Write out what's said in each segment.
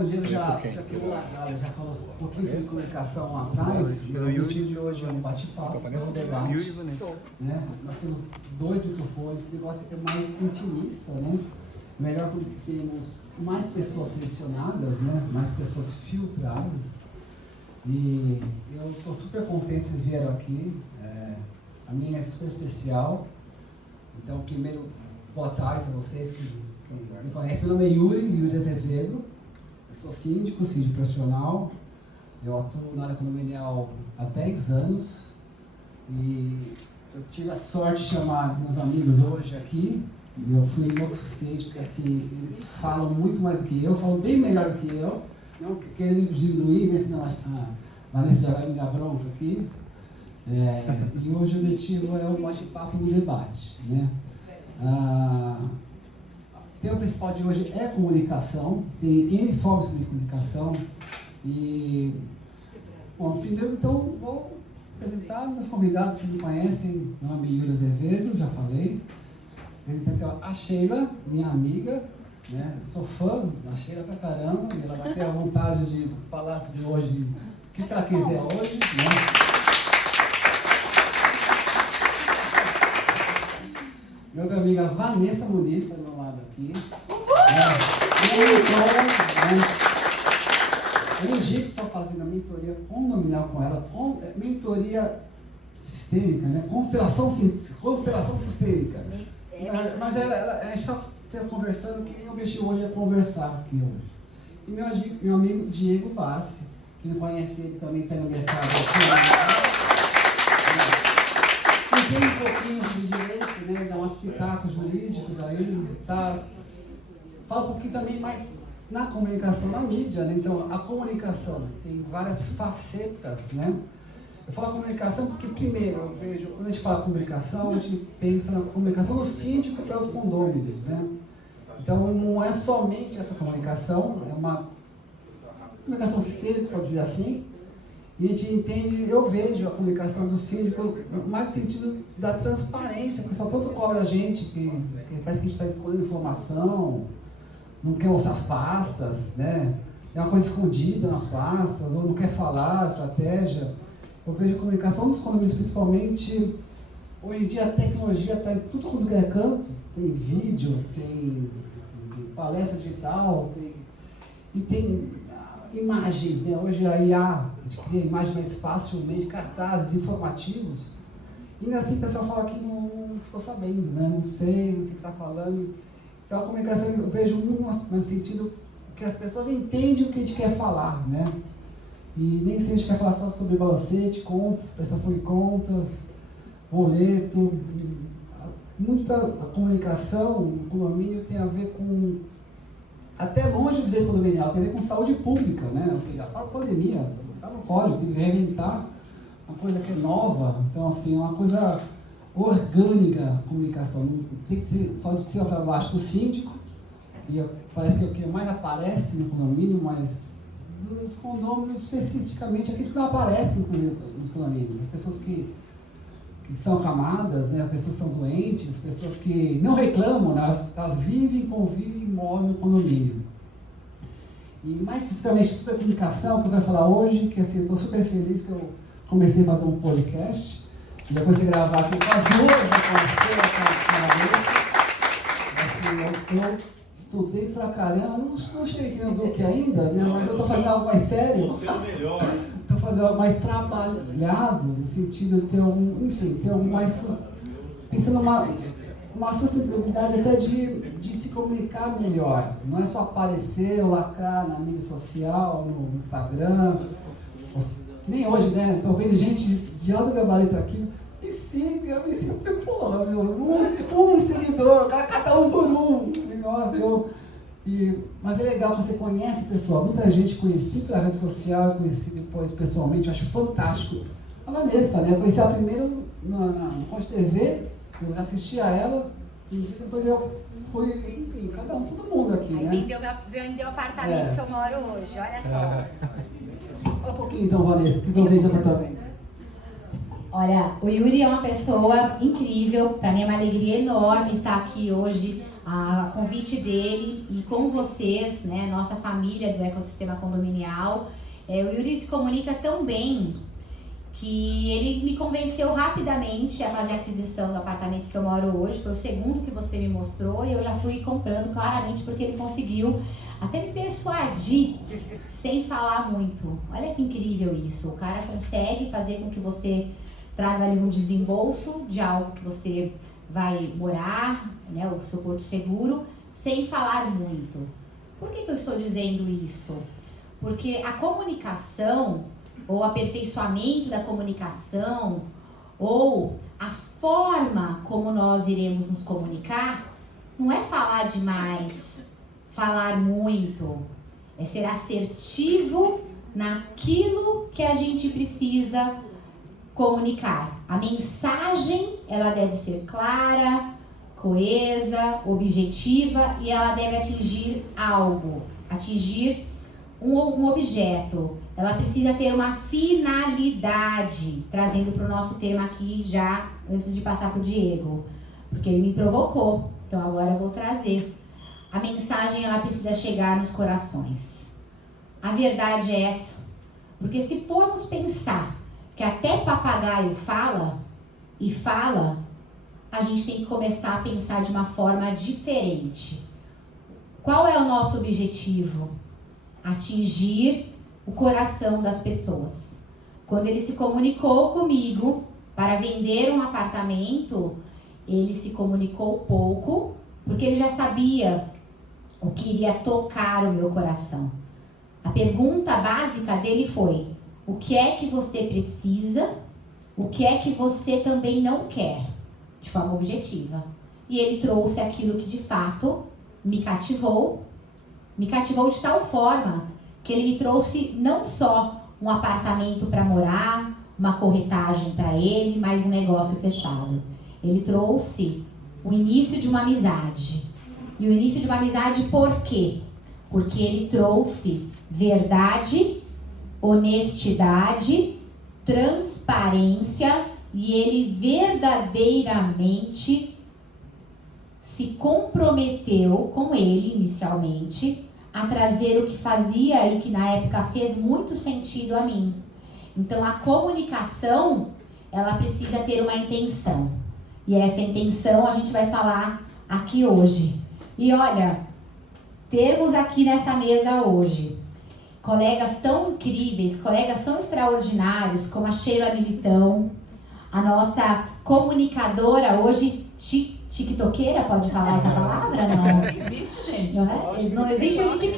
Ele já falou um pouquinho sobre comunicação lá atrás, e o objetivo de hoje é um bate-papo, um debate. Né? Nós temos 2 microfones, o negócio é mais intimista, né? Melhor porque temos mais pessoas selecionadas, né? Mais pessoas filtradas. E eu estou super contente que vocês vieram aqui. A minha é super especial. Então, primeiro, boa tarde para vocês que me conhecem. Meu nome é Yuri Azevedo. Eu sou síndico profissional. Eu atuo na área condominial há 10 anos. E eu tive a sorte de chamar meus amigos hoje aqui. E eu fui louco o suficiente, porque assim, eles falam muito mais do que eu, falam bem melhor do que eu. Não querendo diminuir, né? Senão a Vanessa já vai me dar bronca aqui. E hoje o objetivo é o bate-papo no debate, né? O tema principal de hoje é comunicação, tem N formas de comunicação. E, bom, primeiro então vou apresentar meus convidados que me conhecem. Meu nome é Yuri Azevedo, já falei. Então, a Sheila, minha amiga, né? Sou fã da Sheila pra caramba, e ela vai ter a vontade de falar sobre hoje, o que ela quiser hoje, né? Minha outra amiga Vanessa Muniz, está do meu lado aqui. Eu indico só fazendo a mentoria condominial com ela, mentoria sistêmica, né? Constelação sistêmica. Mas a gente está conversando, que o objetivo hoje é conversar aqui hoje. E meu amigo Diego Bassi, que não conhece ele, também está no mercado aqui. Entende um pouquinho de direito, né? Dá umas pitacos jurídicos aí, tá? Fala um pouquinho também mais na comunicação, na mídia, né? Então, a comunicação tem várias facetas, né? Eu falo comunicação porque, primeiro, eu vejo, quando a gente fala comunicação, a gente pensa na comunicação do síndico para os condôminos, né? Então, não é somente essa comunicação, é uma comunicação sistêmica, pode dizer assim, e a gente entende, eu vejo a comunicação do síndico mais no sentido da transparência, porque o pessoal tanto cobra a gente, que parece que a gente está escondendo informação, não quer mostrar as pastas, né? É uma coisa escondida nas pastas, ou não quer falar a estratégia. Eu vejo a comunicação dos condomínios, principalmente, hoje em dia a tecnologia está em tudo quanto é canto, tem vídeo, tem palestra digital, tem imagens, né? Hoje a IA, a gente cria imagens mais facilmente, cartazes informativos, e assim o pessoal fala que não ficou sabendo, né? Não sei o que está falando. Então a comunicação eu vejo no sentido que as pessoas entendem o que a gente quer falar, né? E nem sei se a gente quer falar só sobre balancete, contas, prestação de contas, boleto. Muita comunicação no condomínio tem a ver com, até longe do direito condominial, tem a ver com saúde pública, né? A própria pandemia, está no código, tem que reinventar uma coisa que é nova. Então, assim, é uma coisa orgânica a comunicação, não tem que ser só de cima para baixo do síndico, e parece que é o que mais aparece no condomínio, mas nos condôminos especificamente, aqueles que não aparecem nos condomínios, as pessoas que são acamadas, né, as pessoas que são doentes, as pessoas que não reclamam, né, elas vivem, convivem e moram no condomínio. E mais especificamente sobre a comunicação, que eu quero falar hoje, que assim, eu estou super feliz que eu comecei a fazer um podcast, e depois de gravar aqui com as duas, eu estudei pra caramba, não cheguei aqui no Duque ainda, né, mas eu estou fazendo algo mais sério. Você é o melhor. Estou fazendo algo mais trabalhado, no sentido de ter ter algo mais, pensando uma sustentabilidade até de se comunicar melhor. Não é só aparecer ou lacrar na mídia social, no Instagram. Nem hoje, né? Estou vendo gente de alto gabarito aqui. Me siga, porra, meu. Um seguidor, cada um por um. Nossa, mas é legal que você conhece pessoal. Muita gente conheci pela rede social, conheci depois pessoalmente. Eu acho fantástico. A Vanessa, né? Eu conheci ela primeiro na Fonte TV, eu assisti a ela, e depois eu fui, enfim, cada um, todo mundo aqui, né? Vendeu o apartamento que eu moro hoje, olha só. Olha um pouquinho então, Vanessa, o que eu vejo o apartamento? Olha, o Yuri é uma pessoa incrível, para mim é uma alegria enorme estar aqui hoje a convite dele e com vocês, né, nossa família do ecossistema condominial. O Yuri se comunica tão bem que ele me convenceu rapidamente a fazer a aquisição do apartamento que eu moro hoje. Foi o segundo que você me mostrou e eu já fui comprando claramente porque ele conseguiu até me persuadir sem falar muito. Olha que incrível isso, o cara consegue fazer com que você traga ali um desembolso de algo que você vai morar, né, o seu porto seguro, sem falar muito. Por que eu estou dizendo isso? Porque a comunicação, ou o aperfeiçoamento da comunicação, ou a forma como nós iremos nos comunicar, não é falar demais, falar muito, é ser assertivo naquilo que a gente precisa comunicar. A mensagem, ela deve ser clara, coesa, objetiva e ela deve atingir algo, atingir um objeto. Ela precisa ter uma finalidade, trazendo para o nosso tema aqui já, antes de passar para o Diego, porque ele me provocou, então agora eu vou trazer. A mensagem, ela precisa chegar nos corações. A verdade é essa, porque se formos pensar que até papagaio fala, e fala, a gente tem que começar a pensar de uma forma diferente. Qual é o nosso objetivo? Atingir o coração das pessoas. Quando ele se comunicou comigo para vender um apartamento, ele se comunicou pouco, porque ele já sabia o que iria tocar o meu coração. A pergunta básica dele foi: o que é que você precisa? O que é que você também não quer? De forma objetiva. E ele trouxe aquilo que de fato me cativou de tal forma que ele me trouxe não só um apartamento para morar, uma corretagem para ele, mas um negócio fechado. Ele trouxe o início de uma amizade. E o início de uma amizade por quê? Porque ele trouxe verdade, honestidade, transparência e ele verdadeiramente se comprometeu com ele inicialmente a trazer o que fazia e que na época fez muito sentido a mim. Então a comunicação, ela precisa ter uma intenção. E essa intenção a gente vai falar aqui hoje. E olha, termos aqui nessa mesa hoje colegas tão incríveis, colegas tão extraordinários como a Sheila Militão, a nossa comunicadora hoje, tiktokeira, pode falar essa palavra? Não existe, gente. Não, é? Não existe, a gente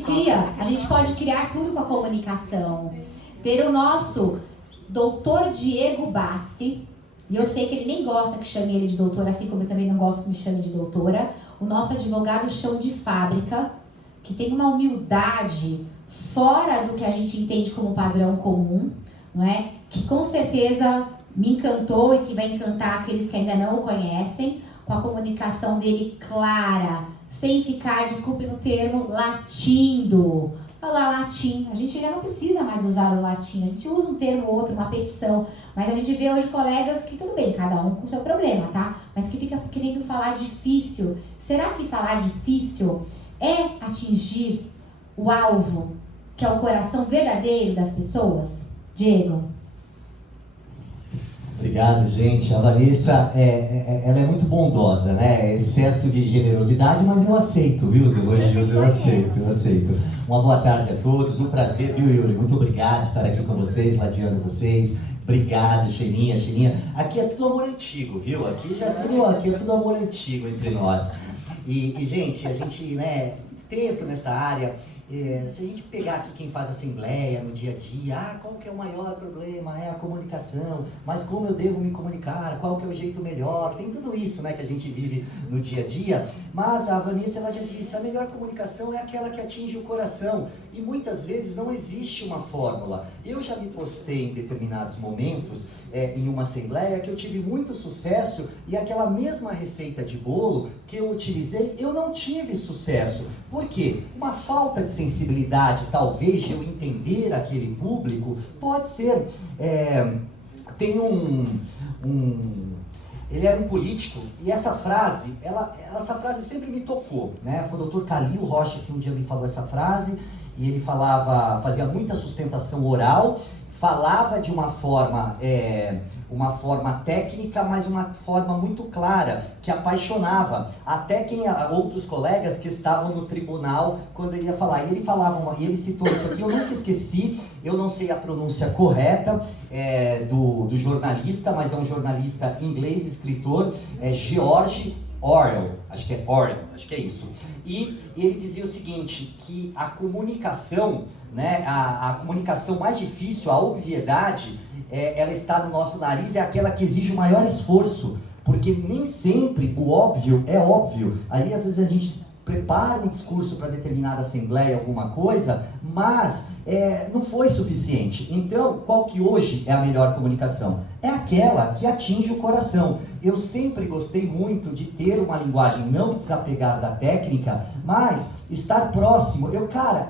cria. A gente pode criar tudo com a comunicação. Ter o nosso doutor Diego Bassi, e eu sei que ele nem gosta que chame ele de doutora, assim como eu também não gosto que me chame de doutora, o nosso advogado chão de fábrica, que tem uma humildade fora do que a gente entende como padrão comum, não é? Que com certeza me encantou e que vai encantar aqueles que ainda não o conhecem, com a comunicação dele clara, sem ficar, desculpe no termo, latindo. Falar latim, a gente já não precisa mais usar o latim, a gente usa um termo ou outro, uma petição, mas a gente vê hoje colegas que, tudo bem, cada um com o seu problema, tá? Mas que fica querendo falar difícil. Será que falar difícil é atingir o alvo, que é o coração verdadeiro das pessoas? Diego? Obrigado, gente. A Vanessa, ela é muito bondosa, né? Excesso de generosidade, mas eu aceito, viu? Os elogios, eu aceito. Uma boa tarde a todos, um prazer, viu, Yuri? Muito obrigado por estar aqui com vocês, ladeando vocês. Obrigado, Xeninha. Aqui é tudo amor antigo, viu? Aqui é tudo amor antigo entre nós. E gente, a gente, né, tempo nessa área. Se a gente pegar aqui quem faz assembleia no dia a dia, qual que é o maior problema? É a comunicação, mas como eu devo me comunicar? Qual que é o jeito melhor? Tem tudo isso, né, que a gente vive no dia a dia, mas a Vanessa, ela já disse, a melhor comunicação é aquela que atinge o coração, e muitas vezes não existe uma fórmula. Eu já me postei em determinados momentos, em uma assembleia, que eu tive muito sucesso, e aquela mesma receita de bolo que eu utilizei, eu não tive sucesso. Por quê? Uma falta de sensibilidade, talvez, de eu entender aquele público, pode ser. Tem Ele era um político, e essa frase, essa frase sempre me tocou, né? Foi o Dr. Calil Rocha que um dia me falou essa frase, e ele fazia muita sustentação oral, falava de uma forma técnica, mas uma forma muito clara, que apaixonava até outros colegas que estavam no tribunal quando ele ia falar. E ele citou isso aqui, eu nunca esqueci, eu não sei a pronúncia correta do jornalista, mas é um jornalista inglês, escritor, George Orwell, acho que é isso. E ele dizia o seguinte, que a comunicação, né, a comunicação mais difícil, a obviedade, ela está no nosso nariz, é aquela que exige o maior esforço, porque nem sempre o óbvio é óbvio. Aí às vezes a gente prepara um discurso para determinada assembleia, alguma coisa, mas não foi suficiente. Então, qual que hoje é a melhor comunicação? É aquela que atinge o coração. Eu sempre gostei muito de ter uma linguagem não desapegar da técnica, mas estar próximo.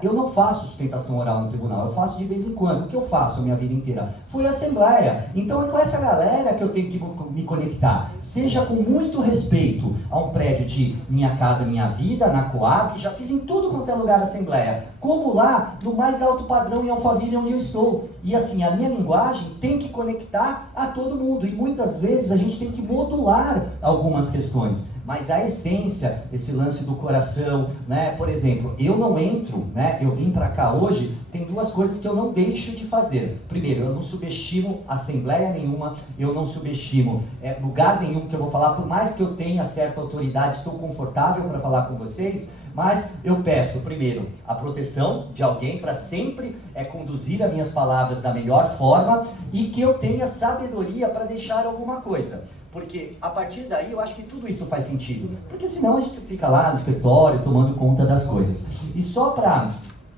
Eu não faço sustentação oral no tribunal, eu faço de vez em quando. O que eu faço a minha vida inteira? Fui à assembleia. Então é com essa galera que eu tenho que me conectar. Seja com muito respeito a um prédio de Minha Casa Minha Vida, na Coab, já fiz em tudo quanto é lugar assembleia. Como lá, no mais alto padrão em Alphaville, onde eu estou. E assim, a minha linguagem tem que conectar a todo mundo. E muitas vezes a gente tem que modular algumas questões. Mas a essência, esse lance do coração, né? Por exemplo, eu não entro, né? Eu vim para cá hoje, tem duas coisas que eu não deixo de fazer. Primeiro, eu não subestimo assembleia nenhuma, eu não subestimo lugar nenhum que eu vou falar, por mais que eu tenha certa autoridade, estou confortável para falar com vocês, mas eu peço, primeiro, a proteção de alguém para sempre conduzir as minhas palavras da melhor forma e que eu tenha sabedoria para deixar alguma coisa. Porque a partir daí eu acho que tudo isso faz sentido. Porque senão a gente fica lá no escritório tomando conta das coisas. E só para...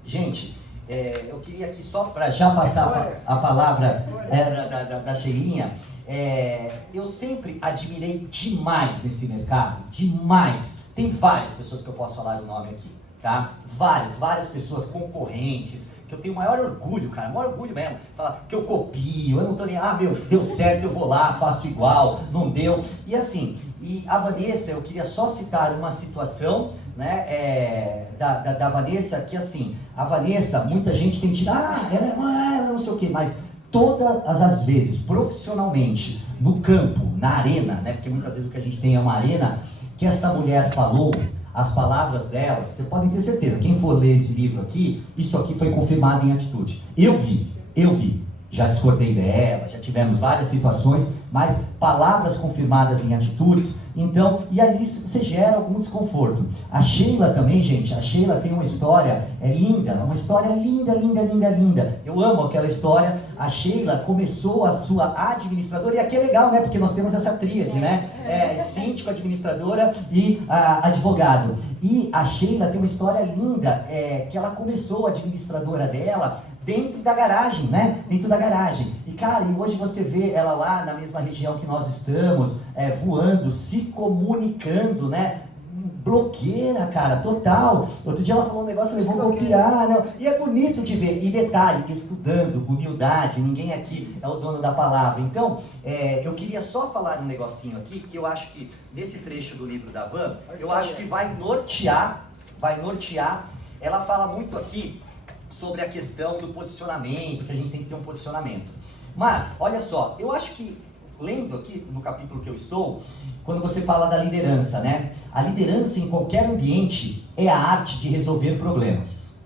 Gente, eu queria aqui só para já passar a palavra da Sheilinha. Eu sempre admirei demais nesse mercado. Demais. Tem várias pessoas que eu posso falar o nome aqui. Tá? Várias pessoas concorrentes, que eu tenho o maior orgulho, cara, maior orgulho mesmo, falar que eu copio, eu não tô nem, deu certo, eu vou lá, faço igual, não deu, e assim, e a Vanessa, eu queria só citar uma situação, né, da Vanessa, que assim, a Vanessa, muita gente tem que ela não sei o que, mas todas as vezes, profissionalmente, no campo, na arena, né, porque muitas vezes o que a gente tem é uma arena, que essa mulher falou, as palavras delas, vocês podem ter certeza, quem for ler esse livro aqui, isso aqui foi confirmado em atitude. Eu vi, já discordei dela, já tivemos várias situações, mas palavras confirmadas em atitudes, então, e aí isso gera algum desconforto. A Sheila também, gente, a Sheila tem uma história linda, uma história linda. Eu amo aquela história. A Sheila começou a sua administradora, e aqui é legal, né, porque nós temos essa tríade, né, síndico, administradora e advogado. E a Sheila tem uma história linda, que ela começou a administradora dela dentro da garagem, né, dentro da garagem. E cara, e hoje você vê ela lá na mesma região que nós estamos, voando, se comunicando, né, blogueira, cara, total. Outro dia ela falou um negócio, eu vou copiar, né? E é bonito de ver. E detalhe, estudando, humildade, ninguém aqui é o dono da palavra. Então, eu queria só falar um negocinho aqui, que eu acho que nesse trecho do livro da Van, eu acho que vai nortear. Ela fala muito aqui sobre a questão do posicionamento, que a gente tem que ter um posicionamento. Mas, olha só, eu acho que, lendo aqui no capítulo que eu estou, quando você fala da liderança, né? A liderança em qualquer ambiente é a arte de resolver problemas.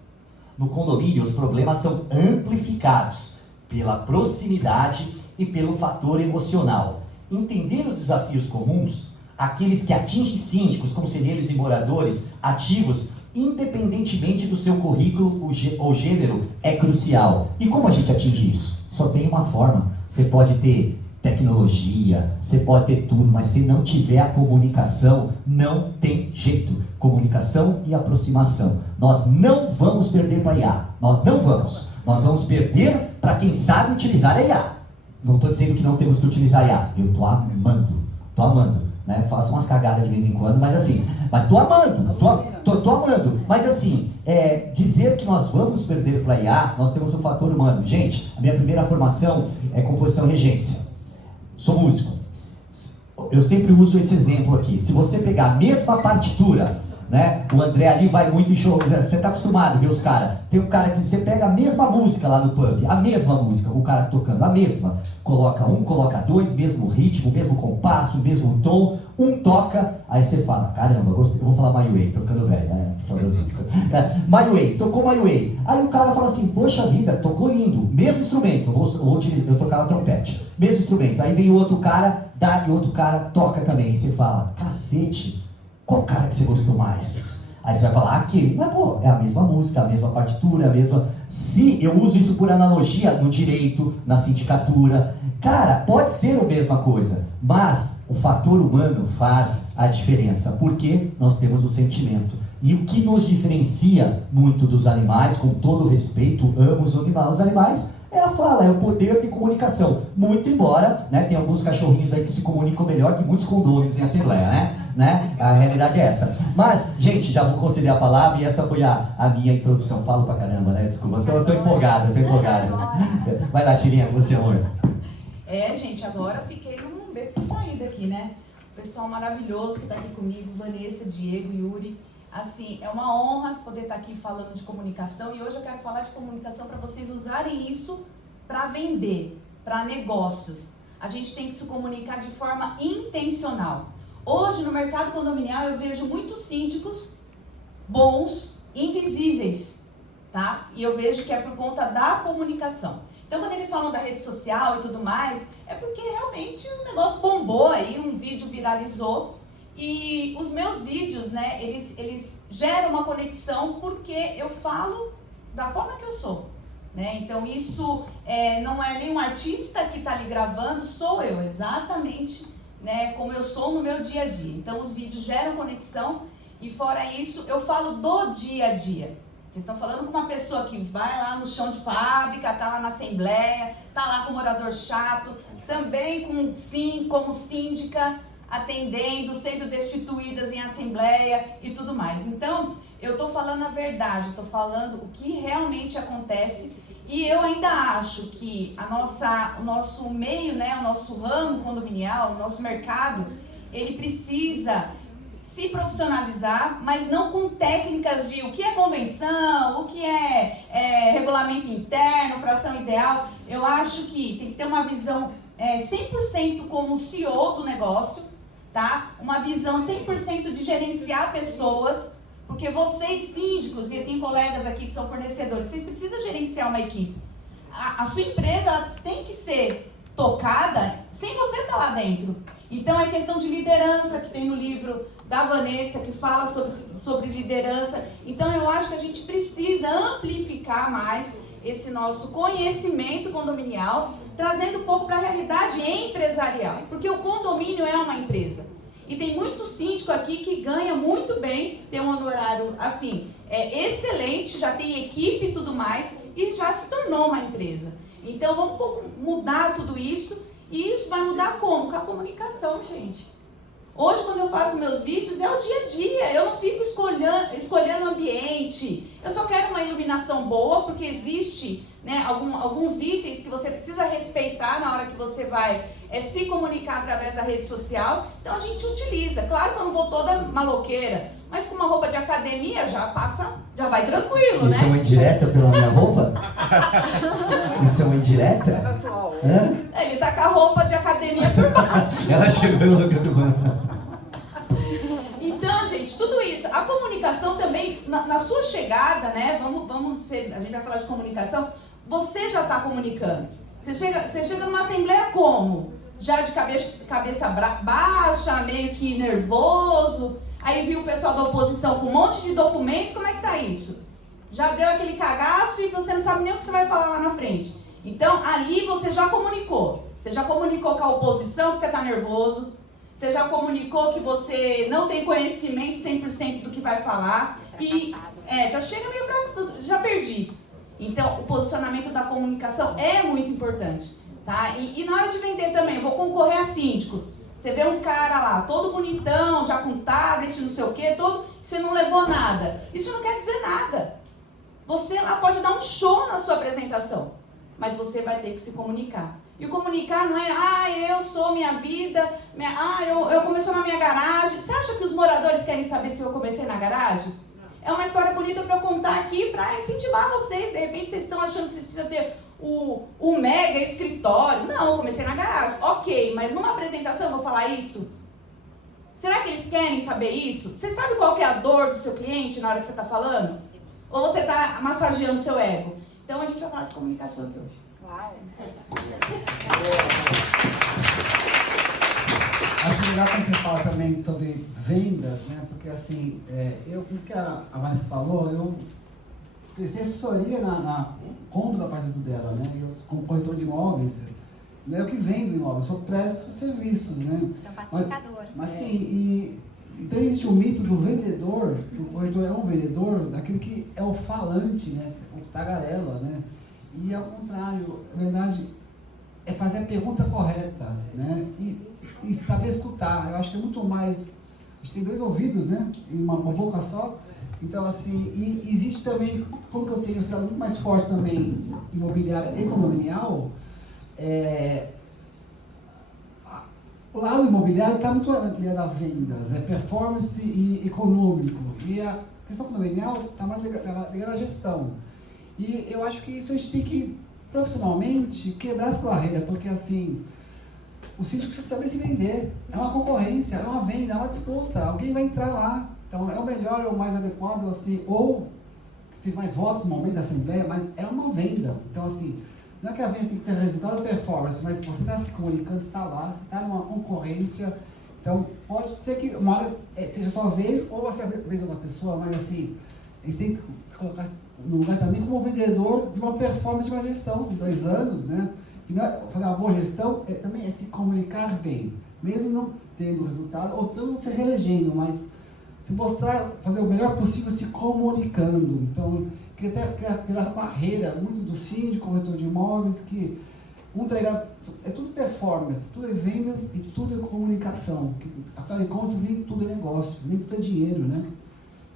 No condomínio, os problemas são amplificados pela proximidade e pelo fator emocional. Entender os desafios comuns, aqueles que atingem síndicos, conselheiros e moradores ativos, independentemente do seu currículo ou gênero, é crucial. E como a gente atinge isso? Só tem uma forma. Você pode ter tecnologia, você pode ter tudo, mas se não tiver a comunicação, não tem jeito. Comunicação e aproximação. Nós não vamos perder para a IA. Nós não vamos. Nós vamos perder para quem sabe utilizar a IA. Não estou dizendo que não temos que utilizar a IA. Eu estou amando. Né? Faço umas cagadas de vez em quando, mas assim, mas tô amando. Mas assim, dizer que nós vamos perder para a IA, nós temos o fator humano. Gente, a minha primeira formação é composição e regência. Sou músico. Eu sempre uso esse exemplo aqui. Se você pegar a mesma partitura, né? O André ali vai muito em show. Você tá acostumado a ver os caras. Tem um cara que você pega a mesma música lá no pub, a mesma música, o cara tocando a mesma. Coloca um, coloca dois, mesmo ritmo, mesmo compasso, mesmo tom. Um toca, aí você fala, caramba, gostei. Eu vou falar My Way, tocando velho, né? Saudosista. My Way, tocou My Way. Aí o cara fala assim, poxa vida, tocou lindo. Mesmo instrumento, eu tocava trompete. Mesmo instrumento. Aí vem o outro cara, dá e outro cara toca também. E você fala, cacete. Qual cara que você gostou mais? Aí você vai falar, aquele. Mas, pô, é a mesma música, a mesma partitura, a mesma... Se eu uso isso por analogia no direito, na sindicatura, cara, pode ser a mesma coisa, mas o fator humano faz a diferença, porque nós temos o sentimento. E o que nos diferencia muito dos animais, com todo respeito, amo os animais, é a fala, é o poder de comunicação. Muito embora, né, tem alguns cachorrinhos aí que se comunicam melhor que muitos condôminos em assembleia, né? A realidade é essa. Mas, gente, já vou conceder a palavra e essa foi a minha introdução. Falo pra caramba, né? Desculpa, eu tô empolgado. Vai lá, Tirinha, você, amor. Gente, agora eu fiquei num beco sem saída aqui, né? O pessoal maravilhoso que tá aqui comigo, Vanessa, Diego, Yuri. Assim, é uma honra poder estar aqui falando de comunicação e hoje eu quero falar de comunicação para vocês usarem isso para vender, para negócios. A gente tem que se comunicar de forma intencional. Hoje no mercado condominial eu vejo muitos síndicos bons, invisíveis, tá? E eu vejo que é por conta da comunicação. Então quando eles falam da rede social e tudo mais, é porque realmente o negócio bombou aí, um vídeo viralizou. E os meus vídeos, né, eles geram uma conexão porque eu falo da forma que eu sou, né? Então isso não é nenhum artista que está ali gravando, sou eu, exatamente, né, como eu sou no meu dia a dia. Então os vídeos geram conexão e fora isso eu falo do dia a dia. Vocês estão falando com uma pessoa que vai lá no chão de fábrica, tá lá na assembleia, tá lá com o morador chato, também como síndica, atendendo, sendo destituídas em assembleia e tudo mais. Então, eu estou falando a verdade, eu estou falando o que realmente acontece e eu ainda acho que o nosso meio, né, o nosso ramo condominial, o nosso mercado, ele precisa se profissionalizar, mas não com técnicas de o que é convenção, o que é regulamento interno, fração ideal. Eu acho que tem que ter uma visão 100% como CEO do negócio, tá? Uma visão 100% de gerenciar pessoas, porque vocês síndicos, e eu tenho colegas aqui que são fornecedores, vocês precisam gerenciar uma equipe. A sua empresa ela tem que ser tocada sem você estar lá dentro. Então é questão de liderança que tem no livro da Vanessa, que fala sobre liderança. Então eu acho que a gente precisa amplificar mais esse nosso conhecimento condominial, trazendo um pouco para a realidade empresarial, porque o condomínio é uma empresa. E tem muito síndico aqui que ganha muito bem, tem um honorário assim, excelente, já tem equipe e tudo mais, e já se tornou uma empresa. Então vamos um pouco mudar tudo isso, e isso vai mudar como? Com a comunicação, gente. Hoje, quando eu faço meus vídeos, é o dia a dia, eu não fico escolhendo o ambiente, eu só quero uma iluminação boa, porque existe, né, alguns itens que você precisa respeitar na hora que você vai se comunicar através da rede social, então a gente utiliza. Claro que eu não vou toda maloqueira, mas com uma roupa de academia já vai tranquilo, né? Isso é uma indireta pela minha roupa? Isso é uma indireta? É pessoal. Hã? Ele tá com a roupa de academia por baixo. Ela chegou e falou que eu tô falando. Então, gente, tudo isso, a comunicação também, na sua chegada, né, a gente vai falar de comunicação, você já está comunicando. Você chega numa assembleia como? Já de cabeça baixa, meio que nervoso, aí viu o pessoal da oposição com um monte de documento, como é que tá isso? Já deu aquele cagaço e você não sabe nem o que você vai falar lá na frente. Então, ali você já comunicou. Você já comunicou com a oposição que você está nervoso. Você já comunicou que você não tem conhecimento 100% do que vai falar. E já chega meio fraco, já perdi. Então, o posicionamento da comunicação é muito importante. Tá? E na hora de vender também, eu vou concorrer a síndico. Você vê um cara lá, todo bonitão, já com tablet, não sei o quê, você não levou nada. Isso não quer dizer nada. Você lá pode dar um show na sua apresentação. mas você vai ter que se comunicar. E o comunicar não é, eu sou minha vida, eu comecei na minha garagem. Você acha que os moradores querem saber se eu comecei na garagem? É uma história bonita para eu contar aqui, para incentivar vocês. De repente vocês estão achando que vocês precisam ter o mega escritório. Não, eu comecei na garagem. Ok, mas numa apresentação eu vou falar isso? Será que eles querem saber isso? Você sabe qual que é a dor do seu cliente na hora que você está falando? Ou você está massageando o seu ego? Então a gente vai falar de comunicação aqui hoje. Uau! Acho legal quando você fala também sobre vendas, né? Porque assim, como que a Vanessa falou, eu prestei assessoria na compra do apartamento dela, né? Eu, como corretor de imóveis, não é eu que vendo imóveis, eu só presto serviços, né? Você é um pacificador. Mas sim, então existe o mito do vendedor, que o corretor é um vendedor, daquele que é o falante, né? O tagarela, né? E ao contrário, na verdade, é fazer a pergunta correta, né? E saber escutar. Eu acho que é muito mais. A gente tem 2 ouvidos, né? E uma boca só. Então, assim, e existe também, como que eu tenho um muito mais forte também, imobiliário e condominial, o lado imobiliário está muito ligado a vendas, performance e econômico. E a questão condominial está mais ligada à gestão. E eu acho que isso a gente tem que, profissionalmente, quebrar essa barreira, porque assim, o síndico precisa saber se vender. É uma concorrência, é uma venda, é uma disputa. Alguém vai entrar lá. Então, é o melhor, é o mais adequado, assim, ou que tem mais votos no momento da Assembleia, mas é uma venda. Então, assim, não é que a venda tem que ter resultado ou performance, mas você está se comunicando, você está lá, você está numa concorrência. Então, pode ser que uma hora seja a sua vez, ou vai ser a vez de outra pessoa, mas assim, a gente tem que colocar no lugar também como vendedor de uma performance de uma gestão de 2 anos, né? E fazer uma boa gestão também é se comunicar bem, mesmo não tendo resultado, ou não se reelegendo, mas se mostrar, fazer o melhor possível se comunicando. Então, queria até criar essa barreira muito do síndico, corretor de imóveis, que é tudo performance, tudo é vendas e tudo é comunicação. Afinal de contas, nem tudo é negócio, nem tudo é dinheiro, né?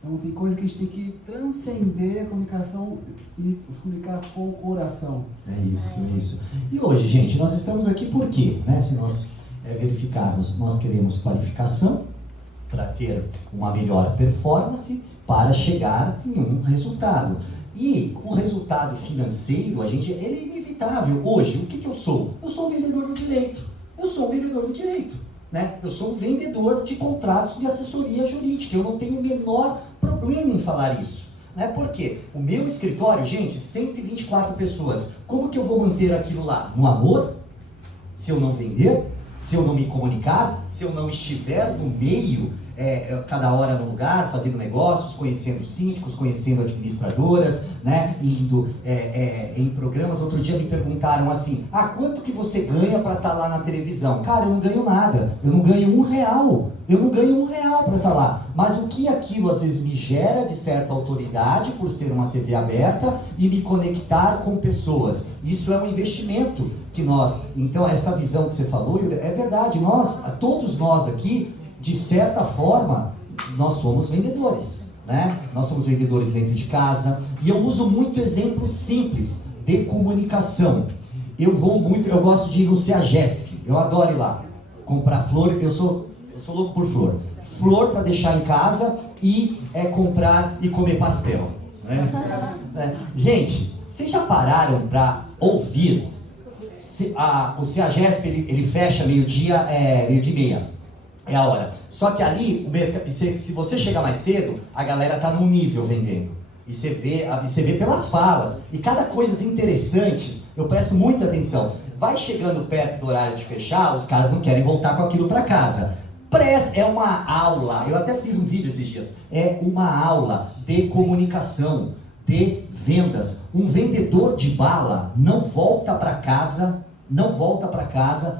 Então, tem coisa que a gente tem que transcender a comunicação e se comunicar com o coração. É isso. E hoje, gente, nós estamos aqui por quê? Né? Se nós verificarmos, nós queremos qualificação para ter uma melhor performance, para chegar em um resultado. E o resultado financeiro, ele é inevitável. Hoje, o que eu sou? Eu sou um vendedor do direito. Né? Eu sou um vendedor de contratos de assessoria jurídica. Eu não tenho o menor problema em falar isso. Né? Por quê? O meu escritório, gente, 124 pessoas. Como que eu vou manter aquilo lá? No amor? Se eu não vender? Se eu não me comunicar? Se eu não estiver no meio, cada hora no lugar, fazendo negócios, conhecendo síndicos, conhecendo administradoras, né? Indo em programas. Outro dia me perguntaram assim, quanto que você ganha para estar lá na televisão? Cara, eu não ganho nada, eu não ganho R$1 para estar lá. Mas o que aquilo às vezes me gera de certa autoridade por ser uma TV aberta e me conectar com pessoas. Isso é um investimento que então essa visão que você falou, é verdade, todos nós aqui, de certa forma, nós somos vendedores, né? Nós somos vendedores dentro de casa, e eu uso muito exemplos simples de comunicação. Eu gosto de ir no CEAGESP, eu adoro ir lá, comprar flor, eu sou louco por flor. Flor para deixar em casa e comprar e comer pastel, né? Gente, vocês já pararam para ouvir? O CEAGESP, ele fecha meio-dia, meio-dia e meia. É a hora. Só que ali, se você chegar mais cedo, a galera tá num nível vendendo. E você vê pelas falas. E cada coisa interessantes, eu presto muita atenção. Vai chegando perto do horário de fechar, os caras não querem voltar com aquilo para casa. É uma aula, eu até fiz um vídeo esses dias. É uma aula de comunicação, de vendas. Um vendedor de bala não volta para casa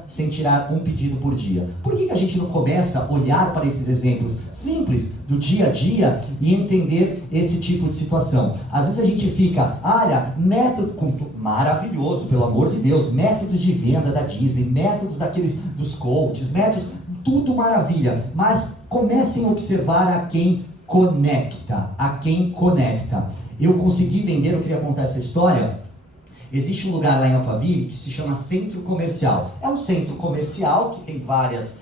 sem tirar um pedido por dia. Por que a gente não começa a olhar para esses exemplos simples do dia a dia e entender esse tipo de situação? Às vezes a gente fica, método maravilhoso, pelo amor de Deus, métodos de venda da Disney, métodos dos coaches, métodos, tudo maravilha, mas comecem a observar a quem conecta. Eu consegui vender, eu queria contar essa história. Existe um lugar lá em Alphaville que se chama Centro Comercial. É um centro comercial que tem várias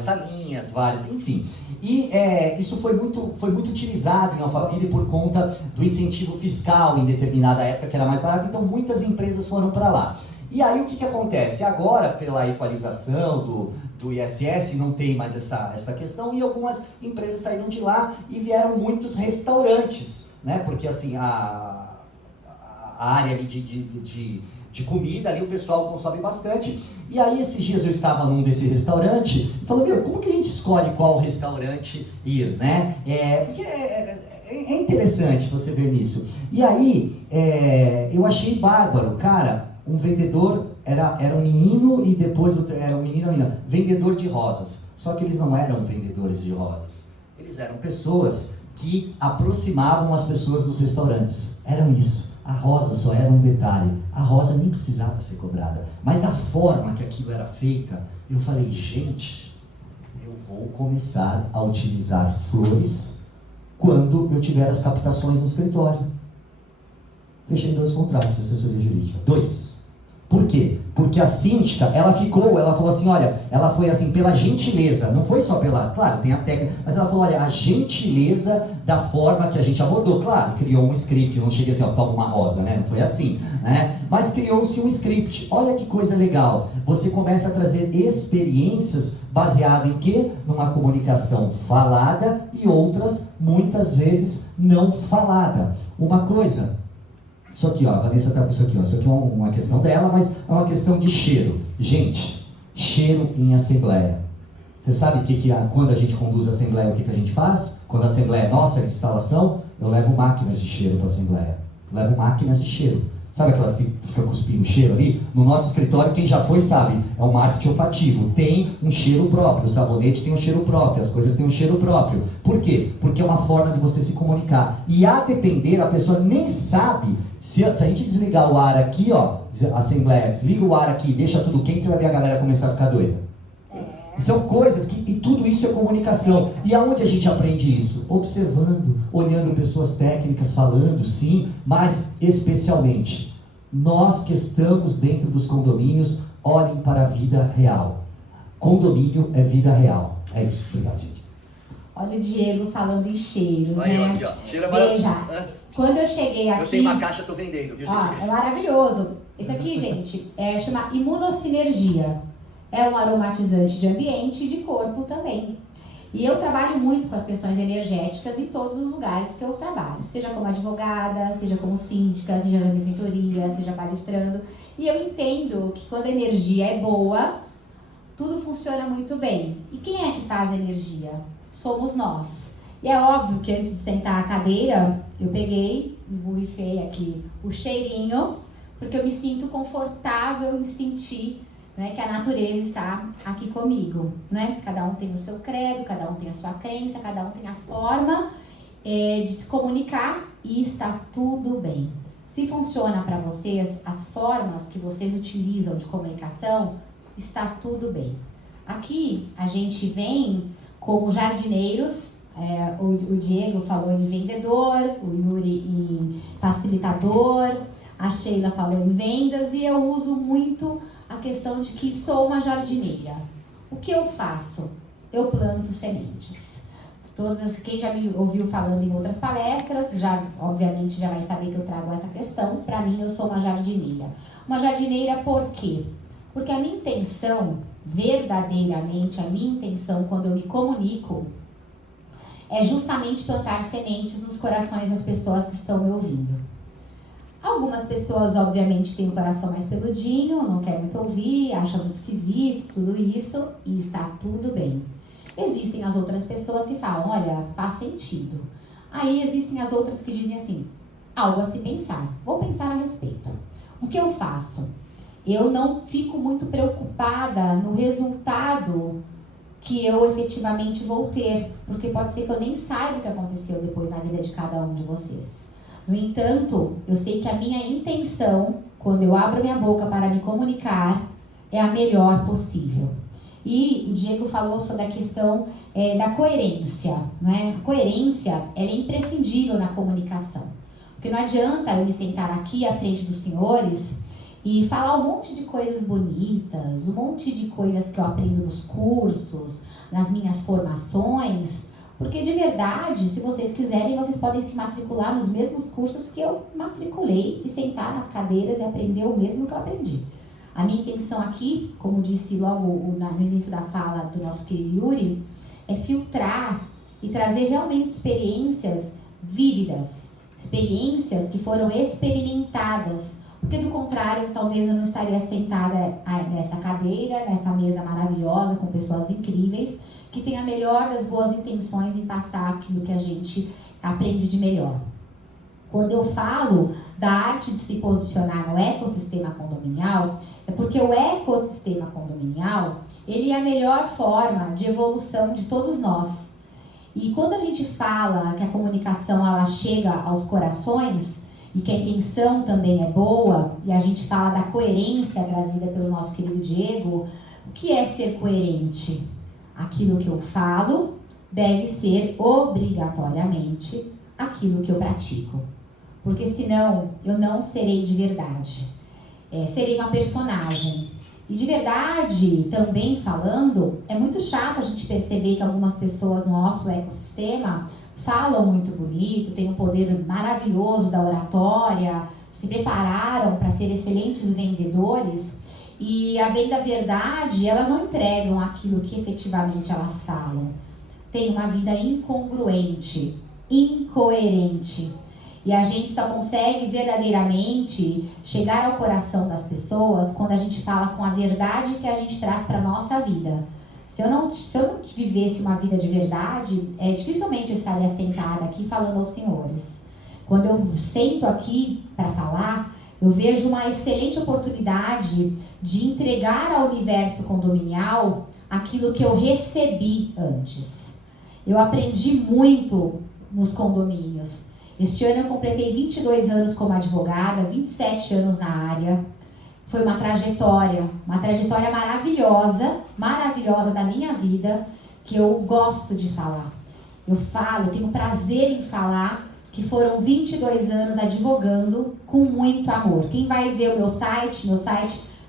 salinhas, enfim. E isso foi muito utilizado em Alphaville por conta do incentivo fiscal em determinada época, que era mais barato, então muitas empresas foram para lá. E aí o que acontece? Agora, pela equalização do ISS, não tem mais essa questão, e algumas empresas saíram de lá e vieram muitos restaurantes, né? Porque assim, a área ali de comida, ali o pessoal consome bastante. E aí esses dias eu estava num desse restaurante e falei, como que a gente escolhe qual restaurante ir, né? Porque é interessante você ver nisso. E aí eu achei bárbaro, cara, um vendedor, era um menino e depois era um menino e uma menina, vendedor de rosas. Só que eles não eram vendedores de rosas. Eles eram pessoas que aproximavam as pessoas dos restaurantes. Eram isso. A rosa só era um detalhe. A rosa nem precisava ser cobrada. Mas a forma que aquilo era feita, eu falei, gente, eu vou começar a utilizar flores quando eu tiver as captações no escritório. Fechei 2 contratos de assessoria jurídica. 2. Por quê? Porque a síndica, ela falou assim, olha, ela foi assim, pela gentileza, não foi só claro, tem a técnica, mas ela falou, olha, a gentileza da forma que a gente abordou, claro, criou um script, não cheguei assim, ó, toma uma rosa, né, não foi assim, né, mas criou-se um script, olha que coisa legal, você começa a trazer experiências baseadas em quê? Numa comunicação falada e outras, muitas vezes, não falada. Uma coisa... Isso aqui, ó, a Vanessa tá com isso aqui, ó. Isso aqui é uma questão dela, mas é uma questão de cheiro. Gente, cheiro em assembleia. Você sabe quando a gente conduz a assembleia, o que a gente faz? Quando a assembleia é nossa, de instalação, eu levo máquinas de cheiro para a assembleia. Levo máquinas de cheiro. Sabe aquelas que ficam cuspindo cheiro ali? No nosso escritório, quem já foi sabe, é um marketing olfativo. Tem um cheiro próprio, o sabonete tem um cheiro próprio, as coisas têm um cheiro próprio. Por quê? Porque é uma forma de você se comunicar. E a depender, a pessoa nem sabe, se a gente desligar o ar aqui, ó, a assembleia, desliga o ar aqui e deixa tudo quente, você vai ver a galera começar a ficar doida. São coisas e tudo isso é comunicação. E aonde a gente aprende isso? Observando, olhando pessoas técnicas falando, sim, mas especialmente, nós que estamos dentro dos condomínios, olhem para a vida real. Condomínio é vida real. É isso, obrigado, gente. Olha o Diego falando em cheiros, aí, né? Aqui, ó. Cheiro é Veja, quando eu cheguei aqui... Eu tenho uma caixa, tô vendendo, viu, gente? É maravilhoso. Esse aqui, gente, chama imunosinergia. É um aromatizante de ambiente e de corpo também. E eu trabalho muito com as questões energéticas em todos os lugares que eu trabalho. Seja como advogada, seja como síndica, seja na mentoria, seja palestrando. E eu entendo que quando a energia é boa, tudo funciona muito bem. E quem é que faz a energia? Somos nós. E é óbvio que antes de sentar a cadeira, eu peguei, esborrifei aqui o cheirinho, porque eu me sinto confortável em sentir, né, que a natureza está aqui comigo, né? Cada um tem o seu credo, cada um tem a sua crença, cada um tem a forma de se comunicar e está tudo bem. Se funciona para vocês as formas que vocês utilizam de comunicação, está tudo bem. Aqui a gente vem como jardineiros, o Diego falou em vendedor, o Yuri em facilitador, a Sheila falou em vendas e eu uso muito a questão de que sou uma jardineira. O que eu faço? Eu planto sementes. Quem já me ouviu falando em outras palestras, obviamente já vai saber que eu trago essa questão. Para mim, eu sou uma jardineira. Uma jardineira por quê? Porque a minha intenção, verdadeiramente, a minha intenção quando eu me comunico, é justamente plantar sementes nos corações das pessoas que estão me ouvindo. Algumas pessoas, obviamente, têm o coração mais peludinho, não quer muito ouvir, acham muito esquisito, tudo isso, e está tudo bem. Existem as outras pessoas que falam, olha, faz sentido. Aí existem as outras que dizem assim, algo a se pensar, vou pensar a respeito. O que eu faço? Eu não fico muito preocupada no resultado que eu efetivamente vou ter, porque pode ser que eu nem saiba o que aconteceu depois na vida de cada um de vocês. No entanto, eu sei que a minha intenção, quando eu abro minha boca para me comunicar, é a melhor possível. E o Diego falou sobre a questão da coerência, né? A coerência ela é imprescindível na comunicação. Porque não adianta eu me sentar aqui à frente dos senhores e falar um monte de coisas bonitas, um monte de coisas que eu aprendo nos cursos, nas minhas formações, porque de verdade, se vocês quiserem, vocês podem se matricular nos mesmos cursos que eu matriculei e sentar nas cadeiras e aprender o mesmo que eu aprendi. A minha intenção aqui, como disse logo no início da fala do nosso querido Yuri, é filtrar e trazer realmente experiências vívidas, experiências que foram experimentadas, porque do contrário, talvez eu não estaria sentada nessa cadeira, nessa mesa maravilhosa, com pessoas incríveis, que têm a melhor das boas intenções em passar aquilo que a gente aprende de melhor. Quando eu falo da arte de se posicionar no ecossistema condominial, é porque o ecossistema condominial, ele é a melhor forma de evolução de todos nós. E quando a gente fala que a comunicação ela chega aos corações e que a intenção também é boa, e a gente fala da coerência trazida pelo nosso querido Diego, o que é ser coerente? Aquilo que eu falo deve ser obrigatoriamente aquilo que eu pratico. Porque senão eu não serei de verdade. Serei uma personagem. E de verdade, também falando, é muito chato a gente perceber que algumas pessoas no nosso ecossistema falam muito bonito, têm um poder maravilhoso da oratória, se prepararam para ser excelentes vendedores e, a bem da verdade, elas não entregam aquilo que efetivamente elas falam. Tem uma vida incongruente, incoerente. E a gente só consegue verdadeiramente chegar ao coração das pessoas quando a gente fala com a verdade que a gente traz para a nossa vida. Se eu não vivesse uma vida de verdade, dificilmente eu estaria sentada aqui falando aos senhores. Quando eu sento aqui para falar, eu vejo uma excelente oportunidade de entregar ao universo condominial aquilo que eu recebi antes. Eu aprendi muito nos condomínios. Este ano eu completei 22 anos como advogada, 27 anos na área. Foi uma trajetória maravilhosa da minha vida, que eu gosto de falar. Eu tenho prazer em falar que foram 22 anos advogando com muito amor. Quem vai ver o meu site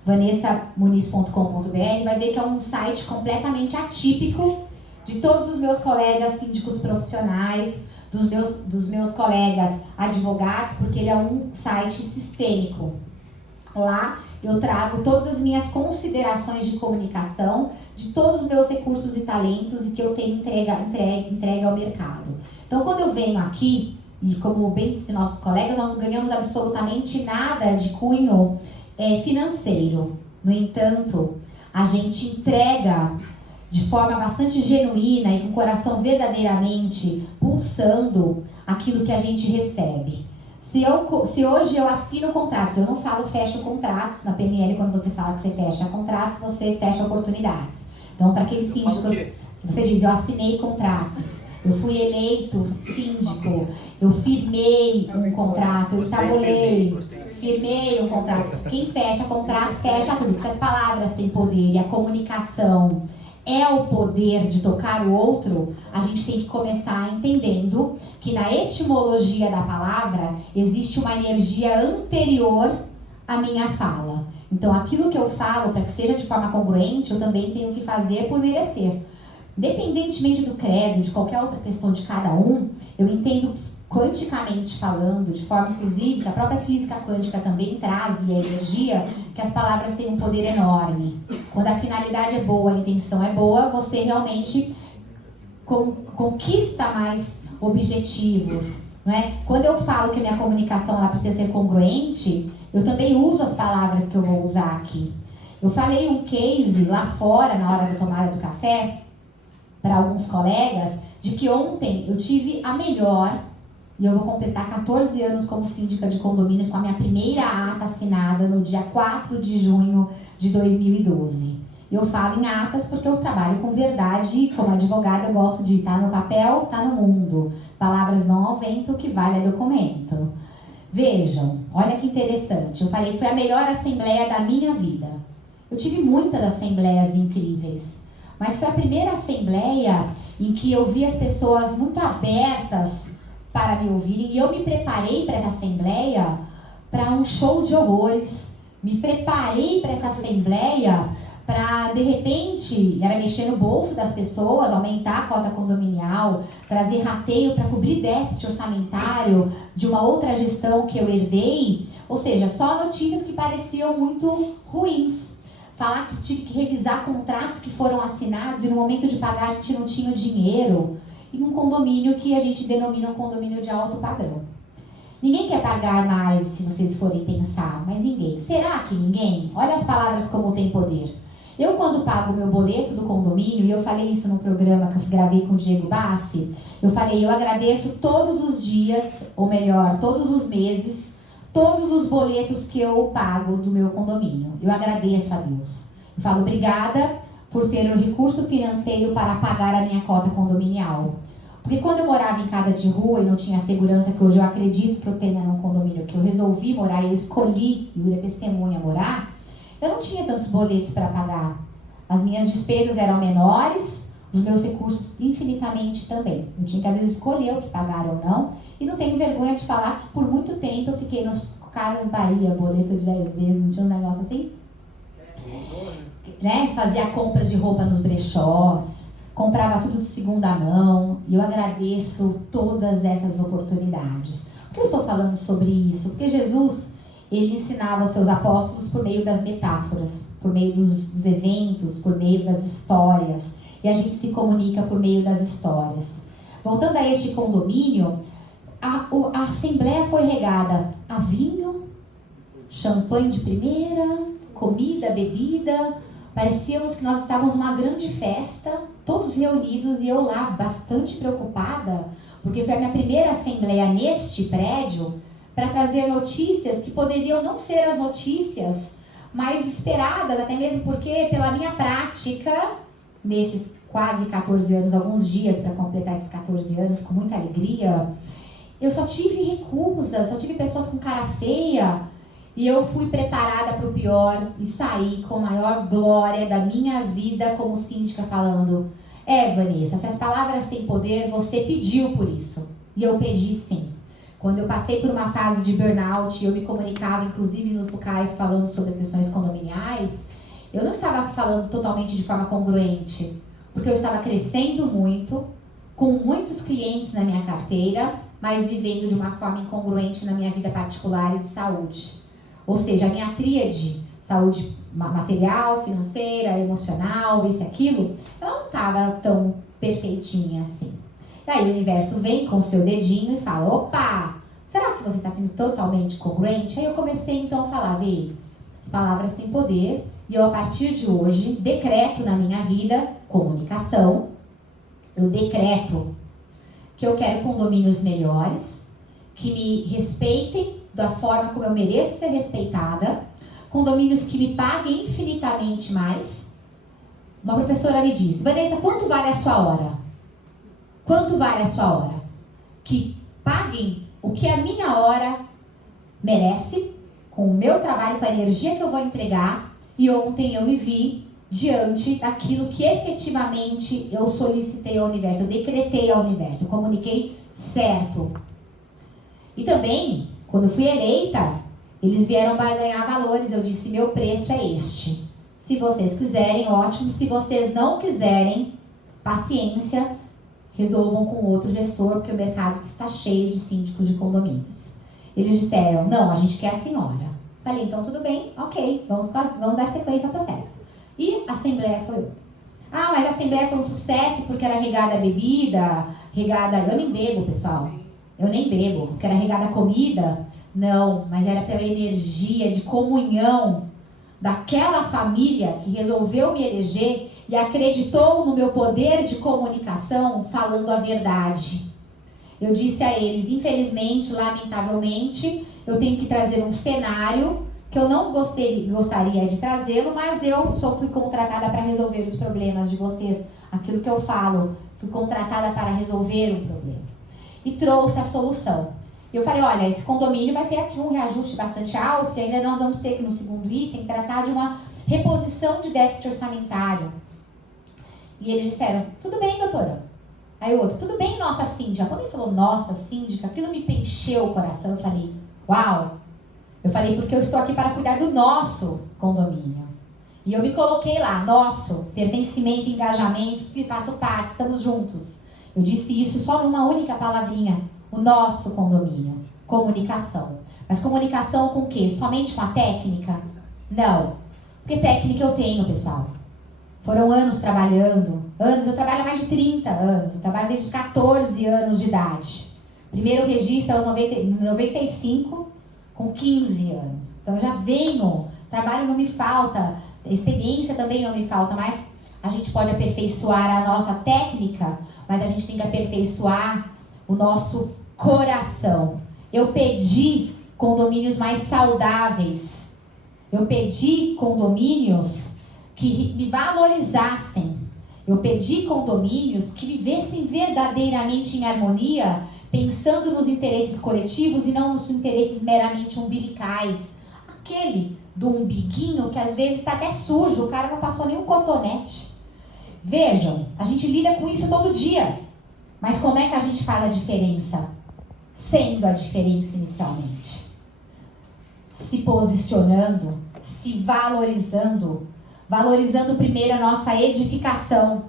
vanessamuniz.com.br, vai ver que é um site completamente atípico de todos os meus colegas síndicos profissionais, dos meus colegas advogados, porque ele é um site sistêmico. Lá eu trago todas as minhas considerações de comunicação, de todos os meus recursos e talentos e que eu tenho entregue ao mercado. Então, quando eu venho aqui, e como bem disse nossos colegas, nós não ganhamos absolutamente nada de cunho financeiro. No entanto, a gente entrega de forma bastante genuína e com o coração verdadeiramente pulsando aquilo que a gente recebe. Se hoje eu assino contratos, eu não falo fecho contratos, na PNL quando você fala que você fecha contratos, você fecha oportunidades. Então, para aqueles síndicos, se você diz, eu assinei contratos, eu fui eleito síndico, eu firmei um contrato, eu tabulei, firmei um contrato. Quem fecha contrato, fecha tudo. Se as palavras têm poder e a comunicação é o poder de tocar o outro, a gente tem que começar entendendo que na etimologia da palavra existe uma energia anterior à minha fala. Então, aquilo que eu falo, para que seja de forma congruente, eu também tenho que fazer por merecer. Independentemente do credo, de qualquer outra questão de cada um, eu entendo quanticamente falando, de forma inclusive que a própria física quântica também traz e a energia, que as palavras têm um poder enorme. Quando a finalidade é boa, a intenção é boa, você realmente conquista mais objetivos, não é? Quando eu falo que a minha comunicação ela precisa ser congruente, eu também uso as palavras que eu vou usar aqui. Eu falei um case lá fora, na hora da tomada do café, para alguns colegas, de que ontem eu tive a melhor, e eu vou completar 14 anos como síndica de condomínios com a minha primeira ata assinada no dia 4 de junho de 2012. Eu falo em atas porque eu trabalho com verdade e como advogada eu gosto de estar no papel, estar no mundo. Palavras vão ao vento, o que vale é documento. Vejam, olha que interessante, eu falei que foi a melhor assembleia da minha vida. Eu tive muitas assembleias incríveis, mas foi a primeira assembleia em que eu vi as pessoas muito abertas para me ouvirem. E eu me preparei para essa assembleia para um show de horrores. Me preparei para essa assembleia para, de repente, era mexer no bolso das pessoas, aumentar a cota condominial, trazer rateio para cobrir déficit orçamentário de uma outra gestão que eu herdei. Ou seja, só notícias que pareciam muito ruins. Falar que tive que revisar contratos que foram assinados e no momento de pagar a gente não tinha o dinheiro. E um condomínio que a gente denomina um condomínio de alto padrão. Ninguém quer pagar mais, se vocês forem pensar, mas ninguém. Será que ninguém? Olha as palavras como tem poder. Eu, quando pago o meu boleto do condomínio, e eu falei isso no programa que eu gravei com o Diego Bassi, eu falei, eu agradeço todos os dias, ou melhor, todos os meses, todos os boletos que eu pago do meu condomínio. Eu agradeço a Deus. Eu falo, obrigada por ter um recurso financeiro para pagar a minha cota condominial. Porque quando eu morava em casa de rua e não tinha a segurança que hoje eu acredito que eu tenha num condomínio que eu resolvi morar, eu escolhi, e Yuri é testemunha, morar, eu não tinha tantos boletos para pagar. As minhas despesas eram menores, os meus recursos infinitamente também. Eu tinha que às vezes escolher o que pagar ou não. E não tenho vergonha de falar que por muito tempo eu fiquei nos Casas Bahia, boleto de 10 vezes, não tinha um negócio assim? Né? Fazia compras de roupa nos brechós, comprava tudo de segunda mão. E eu agradeço todas essas oportunidades. Por que eu estou falando sobre isso? Porque Jesus, ele ensinava aos seus apóstolos por meio das metáforas, por meio dos eventos, por meio das histórias. E a gente se comunica por meio das histórias. Voltando a este condomínio, a assembleia foi regada a vinho, champanhe de primeira, comida, bebida. Parecíamos que nós estávamos numa grande festa, todos reunidos, e eu lá bastante preocupada, porque foi a minha primeira assembleia neste prédio, para trazer notícias que poderiam não ser as notícias mais esperadas, até mesmo porque, pela minha prática, nestes quase 14 anos, alguns dias para completar esses 14 anos, com muita alegria, eu só tive recusa, só tive pessoas com cara feia, e eu fui preparada para o pior e saí com a maior glória da minha vida como síndica falando, Vanessa, se as palavras têm poder, você pediu por isso. E eu pedi sim. Quando eu passei por uma fase de burnout, eu me comunicava, inclusive nos locais, falando sobre as questões condominiais, eu não estava falando totalmente de forma congruente, porque eu estava crescendo muito, com muitos clientes na minha carteira, mas vivendo de uma forma incongruente na minha vida particular e de saúde. Ou seja, a minha tríade, saúde material, financeira, emocional, isso e aquilo, ela não estava tão perfeitinha assim. Daí o universo vem com o seu dedinho e fala, opa, será que você está sendo totalmente congruente? Aí eu comecei então a falar, Vê, as palavras têm poder e eu a partir de hoje decreto na minha vida comunicação, eu decreto que eu quero condomínios melhores, que me respeitem da forma como eu mereço ser respeitada, condomínios que me paguem infinitamente mais. Uma professora me disse, Vanessa, quanto vale a sua hora? Quanto vale a sua hora? Que paguem o que a minha hora merece, com o meu trabalho, com a energia que eu vou entregar. E ontem eu me vi diante daquilo que efetivamente eu solicitei ao universo, eu decretei ao universo, eu comuniquei certo. E também, quando fui eleita, eles vieram barganhar valores, eu disse, meu preço é este. Se vocês quiserem, ótimo. Se vocês não quiserem, paciência, resolvam com outro gestor, porque o mercado está cheio de síndicos de condomínios. Eles disseram, não, a gente quer a senhora. Falei, então tudo bem, ok, vamos dar sequência ao processo. E a assembleia foi outra. Ah, mas a assembleia foi um sucesso porque era regada a bebida, regada... Eu nem bebo, pessoal. Eu nem bebo, porque era regada a comida. Não, mas era pela energia de comunhão daquela família que resolveu me eleger e acreditou no meu poder de comunicação falando a verdade. Eu disse a eles, infelizmente, lamentavelmente, eu tenho que trazer um cenário que eu não gostaria de trazê-lo, mas eu só fui contratada para resolver os problemas de vocês. Aquilo que eu falo, fui contratada para resolver um problema. E trouxe a solução. Eu falei, olha, esse condomínio vai ter aqui um reajuste bastante alto e ainda nós vamos ter que, no segundo item, tratar de uma reposição de déficit orçamentário. E eles disseram, tudo bem, doutora, Aí o outro, tudo bem, nossa síndica? Quando ele falou nossa síndica, aquilo me preencheu o coração. Eu falei, uau! Eu falei, porque eu estou aqui para cuidar do nosso condomínio. E eu me coloquei lá, nosso, pertencimento, engajamento, faço parte, estamos juntos. Eu disse isso só numa única palavrinha, o nosso condomínio, comunicação. Mas comunicação com o quê? Somente com a técnica? Não, porque técnica eu tenho, pessoal. Foram anos trabalhando, eu trabalho há mais de 30 anos, eu trabalho desde os 14 anos de idade. Primeiro registro aos 95, com 15 anos. Então eu já venho, trabalho não me falta, experiência também não me falta, mas a gente pode aperfeiçoar a nossa técnica, mas a gente tem que aperfeiçoar o nosso coração. Eu pedi condomínios mais saudáveis. Eu pedi condomínios que me valorizassem. Eu pedi condomínios que vivessem verdadeiramente em harmonia, pensando nos interesses coletivos e não nos interesses meramente umbilicais. Aquele do umbiguinho que às vezes está até sujo, o cara não passou nem um cotonete. Vejam, a gente lida com isso todo dia. Mas como é que a gente faz a diferença? Sendo a diferença inicialmente. Se posicionando, se valorizando. Valorizando primeiro a nossa edificação.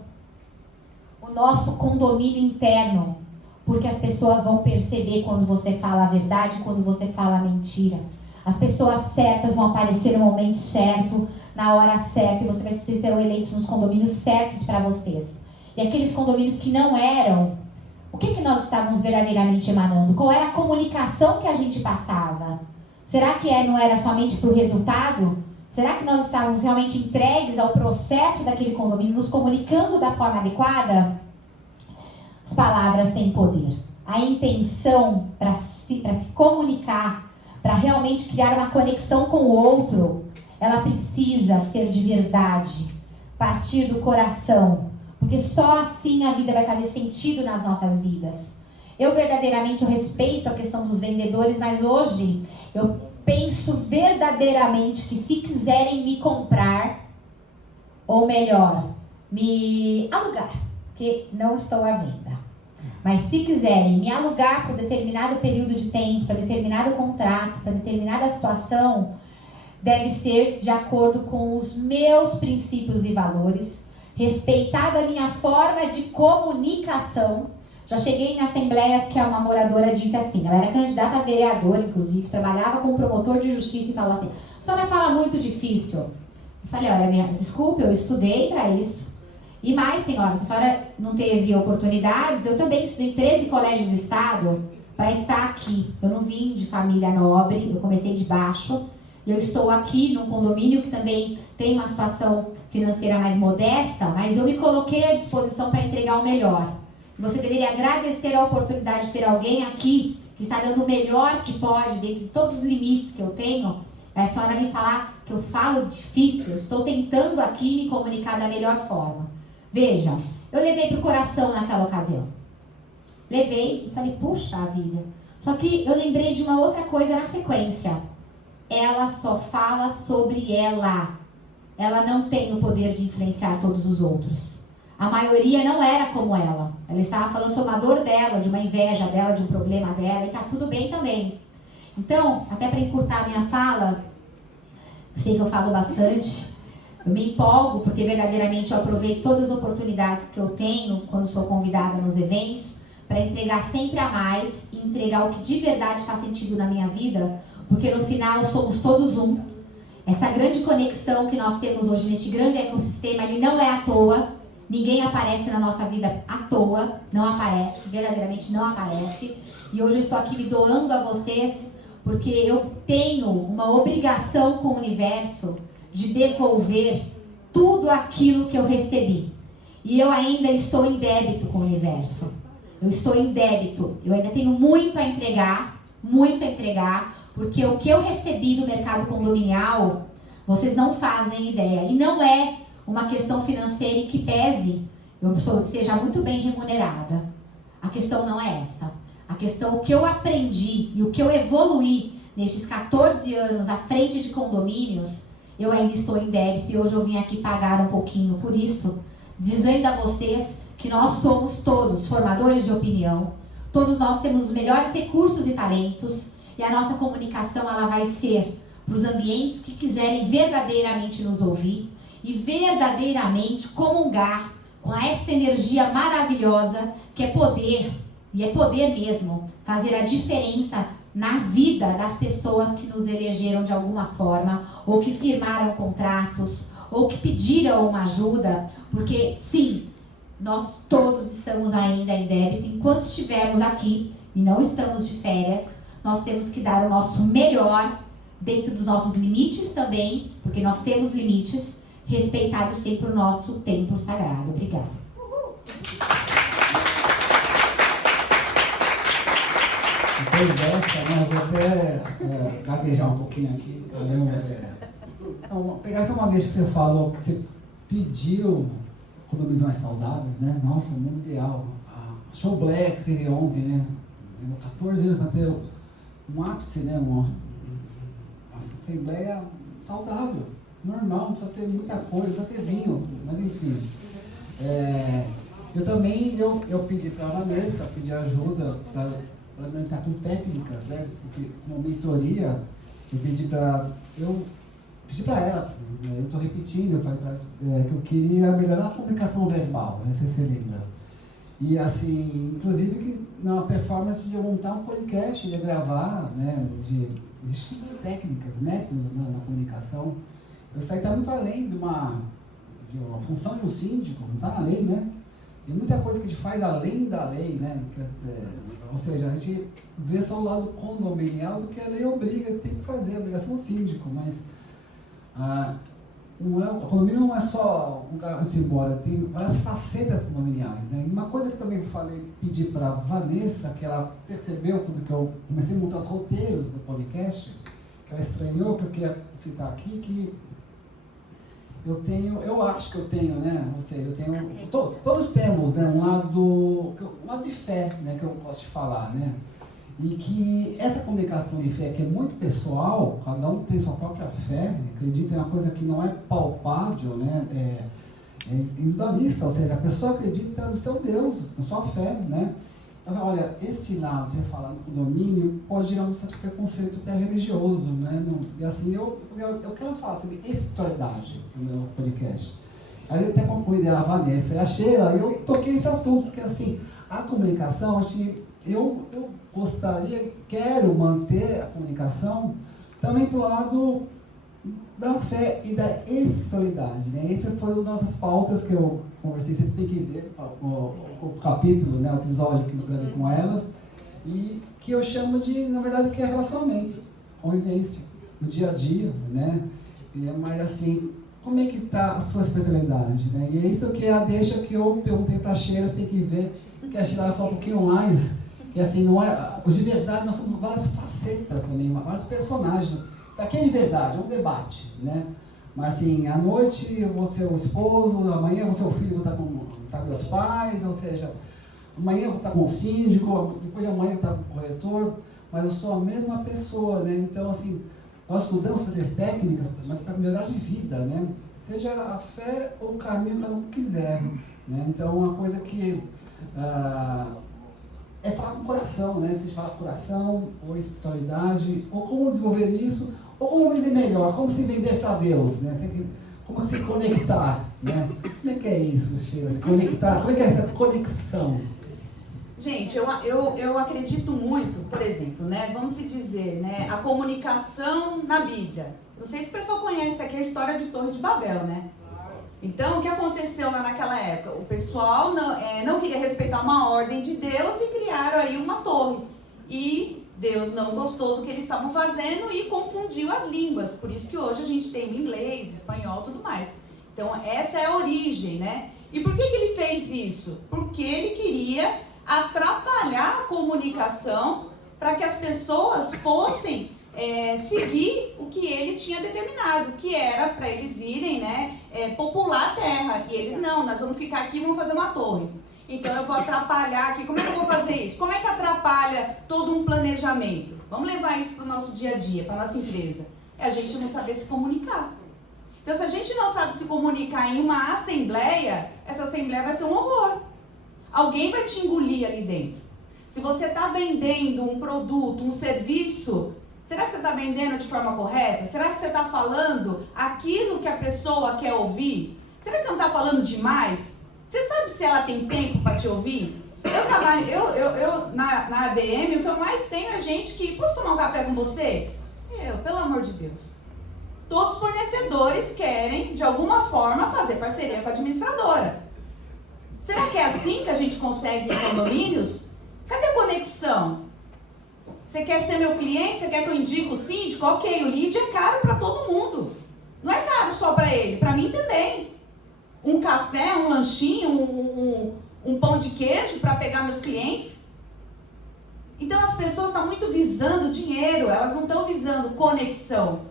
O nosso condomínio interno. Porque as pessoas vão perceber quando você fala a verdade e quando você fala a mentira. As pessoas certas vão aparecer no momento certo, na hora certa, e vocês serão eleitos nos condomínios certos para vocês. E aqueles condomínios que não eram, o que nós estávamos verdadeiramente emanando? Qual era a comunicação que a gente passava? Será que não era somente para o resultado? Será que nós estávamos realmente entregues ao processo daquele condomínio, nos comunicando da forma adequada? As palavras têm poder. A intenção para se comunicar, para realmente criar uma conexão com o outro, ela precisa ser de verdade, partir do coração, porque só assim a vida vai fazer sentido nas nossas vidas. Eu verdadeiramente respeito a questão dos vendedores, mas hoje eu penso verdadeiramente que se quiserem me comprar, ou melhor, me alugar, porque não estou à venda. Mas se quiserem me alugar por determinado período de tempo, para determinado contrato, para determinada situação, deve ser de acordo com os meus princípios e valores, respeitada a minha forma de comunicação. Já cheguei em assembleias que uma moradora disse assim, ela era candidata a vereadora, inclusive, trabalhava com um promotor de justiça e falou assim, a senhora fala muito difícil. Eu falei, olha, desculpe, eu estudei para isso. E mais, senhora, se a senhora não teve oportunidades, eu também estudei em 13 colégios do estado para estar aqui. Eu não vim de família nobre, eu comecei de baixo. Eu estou aqui num condomínio que também tem uma situação financeira mais modesta, mas eu me coloquei à disposição para entregar o melhor. Você deveria agradecer a oportunidade de ter alguém aqui que está dando o melhor que pode, dentro de todos os limites que eu tenho. É a senhora me falar que eu falo difícil, eu estou tentando aqui me comunicar da melhor forma. Veja, eu levei para o coração naquela ocasião. Levei e falei, puxa vida. Só que eu lembrei de uma outra coisa na sequência. Ela só fala sobre ela. Ela não tem o poder de influenciar todos os outros. A maioria não era como ela. Ela estava falando sobre uma dor dela, de uma inveja dela, de um problema dela, e tá tudo bem também. Então, até para encurtar a minha fala, eu sei que eu falo bastante, eu me empolgo porque verdadeiramente eu aproveito todas as oportunidades que eu tenho quando sou convidada nos eventos para entregar sempre a mais e entregar o que de verdade faz sentido na minha vida, porque no final somos todos um. Essa grande conexão que nós temos hoje neste grande ecossistema, ele não é à toa. Ninguém aparece na nossa vida à toa, não aparece, verdadeiramente não aparece. E hoje eu estou aqui me doando a vocês porque eu tenho uma obrigação com o universo de devolver tudo aquilo que eu recebi. E eu ainda estou em débito com o universo. Eu estou em débito. Eu ainda tenho muito a entregar, porque o que eu recebi do mercado condominial, vocês não fazem ideia. E não é uma questão financeira em que pese, seja muito bem remunerada. A questão não é essa. A questão, o que eu aprendi e o que eu evoluí nestes 14 anos à frente de condomínios, eu ainda estou em débito e hoje eu vim aqui pagar um pouquinho por isso, dizendo a vocês que nós somos todos formadores de opinião, todos nós temos os melhores recursos e talentos, e a nossa comunicação ela vai ser para os ambientes que quiserem verdadeiramente nos ouvir e verdadeiramente comungar com esta energia maravilhosa que é poder, e é poder mesmo, fazer a diferença na vida das pessoas que nos elegeram de alguma forma, ou que firmaram contratos, ou que pediram uma ajuda, porque sim, nós todos estamos ainda em débito. Enquanto estivermos aqui e não estamos de férias, nós temos que dar o nosso melhor dentro dos nossos limites também, porque nós temos limites, respeitado sempre o nosso templo sagrado. Obrigada. Depois dessa, né, eu vou até gaguejar um pouquinho aqui. Então, pegar essa uma deixa que você falou, que você pediu economizões saudáveis, né? Nossa, mundial. A Show Black teve ontem, né? 14 anos para ter um ápice, né? Uma assembleia saudável, normal, não precisa ter muita coisa, não precisa ter vinho, mas enfim. Eu também, eu pedi para a Vanessa, pedi ajuda para alimentar com técnicas, né? Porque uma mentoria, eu pedi para ela, eu estou repetindo, eu falei para ela que eu queria melhorar a comunicação verbal, né? Se você lembra. E assim, inclusive que na performance de eu montar um podcast, de gravar, né? De técnicas, métodos na comunicação. Isso aí está muito além de uma função de um síndico, não está na lei, né? Tem muita coisa que a gente faz além da lei, né? Ou seja, a gente vê só o lado condominial do que a lei obriga, tem que fazer, a obrigação do síndico, mas o condomínio não é só um lugar onde se mora, tem várias facetas condominiais, né? E uma coisa que eu também pedi para a Vanessa, que ela percebeu quando que eu comecei a montar os roteiros do podcast, que ela estranhou, que eu queria citar aqui, que eu acho que eu tenho, né? Ou seja, eu tenho, todos temos, né? Um lado de fé, né? Que eu posso te falar, né? E que essa comunicação de fé, que é muito pessoal, cada um tem sua própria fé, acredita em uma coisa que não é palpável, né? É individualista, ou seja, a pessoa acredita no seu Deus, na sua fé, né? Então, olha, este lado, você fala no condomínio, pode gerar um certo preconceito até religioso, né? E assim, eu quero falar sobre espiritualidade no meu podcast. Aí até com a ideia da Vanessa e a Sheila, eu toquei nesse assunto, porque assim, a comunicação, eu gostaria, quero manter a comunicação também para o lado da fé e da espiritualidade, né? Esse foi uma das pautas que eu conversei, vocês têm que ver o capítulo, né, o episódio que eu gravei com elas, e que eu chamo de, na verdade, que é relacionamento, convivência, no dia a dia, né? Mas assim, como é que está a sua espiritualidade, né? E é isso que é a deixa que eu perguntei para a Sheila, você tem que ver, que a Sheila vai falar um pouquinho mais, que assim, não é, de verdade nós somos várias facetas também, vários personagens. Isso aqui é de verdade, é um debate, né? Mas assim, à noite eu vou ser o esposo, amanhã eu vou ser o filho, vou estar com meus pais, ou seja, amanhã eu vou estar com o síndico, depois de amanhã eu vou estar com o corretor, mas eu sou a mesma pessoa, né? Então assim, nós estudamos para ter técnicas, mas para melhorar de vida, né? Seja a fé ou o caminho que cada um quiser, né? Então uma coisa que é falar com o coração, né? Se fala com o coração, ou espiritualidade, ou como desenvolver isso, ou como vender melhor, como se vender para Deus, né? Como se conectar, né? Como é que é isso, Sheila? Se conectar, como é que é essa conexão? Gente, eu acredito muito, por exemplo, né? Vamos se dizer, né? A comunicação na Bíblia. Não sei se o pessoal conhece aqui a história de Torre de Babel, né? Então, o que aconteceu lá naquela época? O pessoal não queria respeitar uma ordem de Deus e criaram aí uma torre. E Deus não gostou do que eles estavam fazendo e confundiu as línguas. Por isso que hoje a gente tem o inglês, o espanhol e tudo mais. Então, essa é a origem, né? E por que ele fez isso? Porque ele queria atrapalhar a comunicação para que as pessoas fossem seguir o que ele tinha determinado, que era para eles irem, né, popular a terra. E eles, não, nós vamos ficar aqui e vamos fazer uma torre. Então eu vou atrapalhar aqui. Como é que eu vou fazer isso? Como é que atrapalha todo um planejamento? Vamos levar isso para o nosso dia a dia, para a nossa empresa. É a gente não saber se comunicar. Então, se a gente não sabe se comunicar em uma assembleia, essa assembleia vai ser um horror. alguém vai te engolir ali dentro. Se você está vendendo um produto, um serviço, será que você está vendendo de forma correta? Será que você está falando aquilo que a pessoa quer ouvir? Será que não está falando demais? Você sabe se ela tem tempo para te ouvir? Na ADM, o que eu mais tenho é gente que, posso tomar um café com você? Pelo amor de Deus. Todos os fornecedores querem, de alguma forma, fazer parceria com a administradora. Será que é assim que a gente consegue condomínios? Cadê a conexão? Você quer ser meu cliente? Você quer que eu indique o síndico? Ok, o lead é caro para todo mundo. Não é caro só para ele, para mim também. Um café, um lanchinho, um pão de queijo para pegar meus clientes. Então as pessoas estão muito visando dinheiro, elas não estão visando conexão.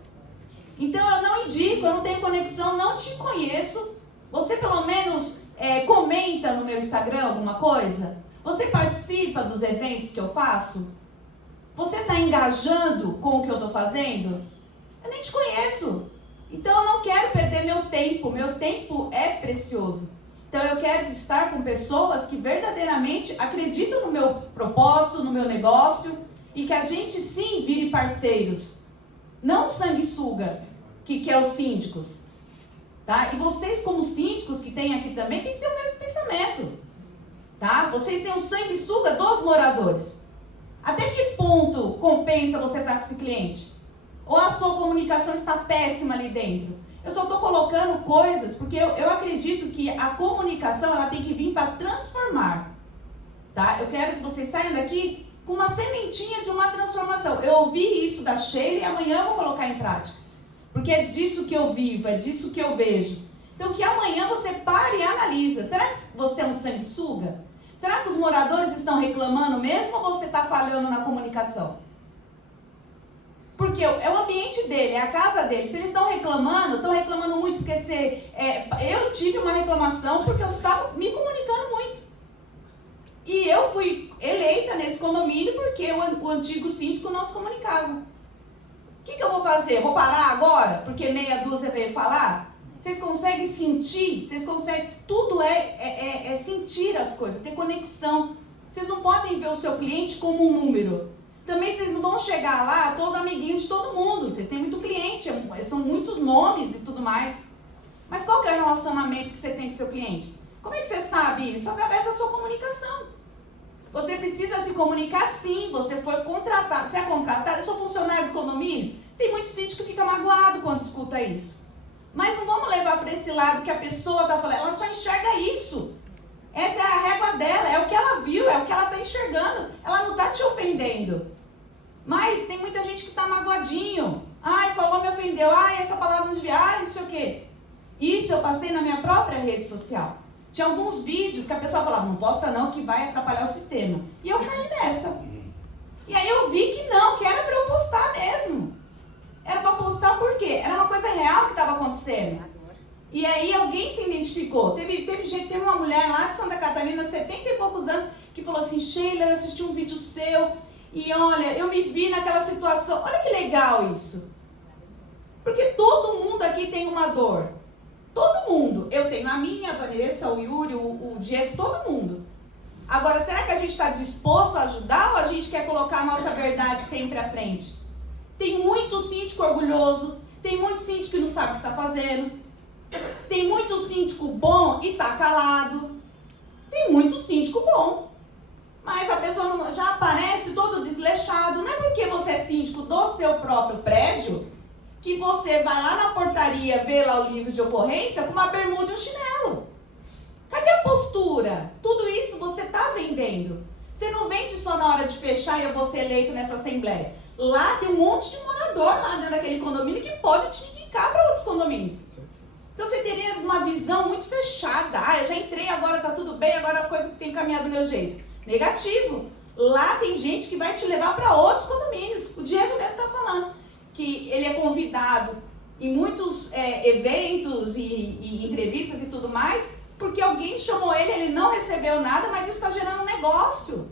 Então eu não indico, eu não tenho conexão, não te conheço. Você pelo menos comenta no meu Instagram alguma coisa? Você participa dos eventos que eu faço? Você está engajando com o que eu estou fazendo? Eu nem te conheço. Então eu não quero perder meu tempo é precioso. Então eu quero estar com pessoas que verdadeiramente acreditam no meu propósito, no meu negócio e que a gente sim vire parceiros. Não sanguessuga, que é os síndicos. Tá? E vocês como síndicos que tem aqui também, tem que ter o mesmo pensamento. Tá? Vocês têm um sanguessuga dos moradores. Até que ponto compensa você estar com esse cliente? Ou a sua comunicação está péssima ali dentro? Eu só estou colocando coisas porque eu acredito que a comunicação ela tem que vir para transformar. Tá? Eu quero que vocês saiam daqui com uma sementinha de uma transformação. Eu ouvi isso da Sheila e amanhã eu vou colocar em prática. Porque é disso que eu vivo, é disso que eu vejo. Então que amanhã você pare e analisa. Será que você é um sanguessuga? Será que os moradores estão reclamando mesmo ou você está falhando na comunicação? Porque é o ambiente dele, é a casa dele. Se eles estão reclamando muito porque eu tive uma reclamação porque eu estava me comunicando muito. E eu fui eleita nesse condomínio porque o antigo síndico não se comunicava. O que eu vou fazer? Eu vou parar agora porque meia dúzia veio falar? Vocês conseguem sentir? Tudo é sentir as coisas, ter conexão. Vocês não podem ver o seu cliente como um número. Também vocês não vão chegar lá todo amiguinho de todo mundo. Vocês têm muito cliente, são muitos nomes e tudo mais. Mas qual que é o relacionamento que você tem com o seu cliente? Como é que você sabe isso? Através da sua comunicação. Você precisa se comunicar sim. Você foi contratado. Você é contratado? Eu sou funcionário do condomínio? Tem muito síndico que fica magoado quando escuta isso. Mas não vamos levar para esse lado que a pessoa está falando. Ela só enxerga isso. Essa é a régua dela. É o que ela viu, é o que ela está enxergando. Ela não está te ofendendo. Mas tem muita gente que está magoadinho. Ai, falou, me ofendeu. Ai, essa palavra não devia. Ai, não sei o quê. Isso eu passei na minha própria rede social. Tinha alguns vídeos que a pessoa falava, não posta não, que vai atrapalhar o sistema. E eu caí nessa. E aí eu vi que não, que era para eu postar mesmo. Era para postar por quê? Era uma coisa real que estava acontecendo. E aí alguém se identificou. Teve uma mulher lá de Santa Catarina, 70 e poucos anos, que falou assim, Sheila, eu assisti um vídeo seu e olha, eu me vi naquela situação. Olha que legal isso. Porque todo mundo aqui tem uma dor. Todo mundo. Eu tenho a minha, a Vanessa, o Yuri, o Diego, todo mundo. Agora, será que a gente está disposto a ajudar ou a gente quer colocar a nossa verdade sempre à frente? Tem muito síndico orgulhoso, tem muito síndico que não sabe o que está fazendo, tem muito síndico bom e está calado, tem muito síndico bom. Mas a pessoa já aparece todo desleixado. Não é porque você é síndico do seu próprio prédio que você vai lá na portaria ver lá o livro de ocorrência com uma bermuda e um chinelo. Cadê a postura? Tudo isso você está vendendo. Você não vende só na hora de fechar e eu vou ser eleito nessa assembleia. Lá tem um monte de morador lá dentro daquele condomínio que pode te indicar para outros condomínios. Então você teria uma visão muito fechada. Ah, eu já entrei, agora tá tudo bem, agora a coisa que tem caminhado do meu jeito. Negativo. Lá tem gente que vai te levar para outros condomínios. O Diego mesmo está falando que ele é convidado em muitos eventos e entrevistas e tudo mais, porque alguém chamou ele não recebeu nada, mas isso está gerando um negócio.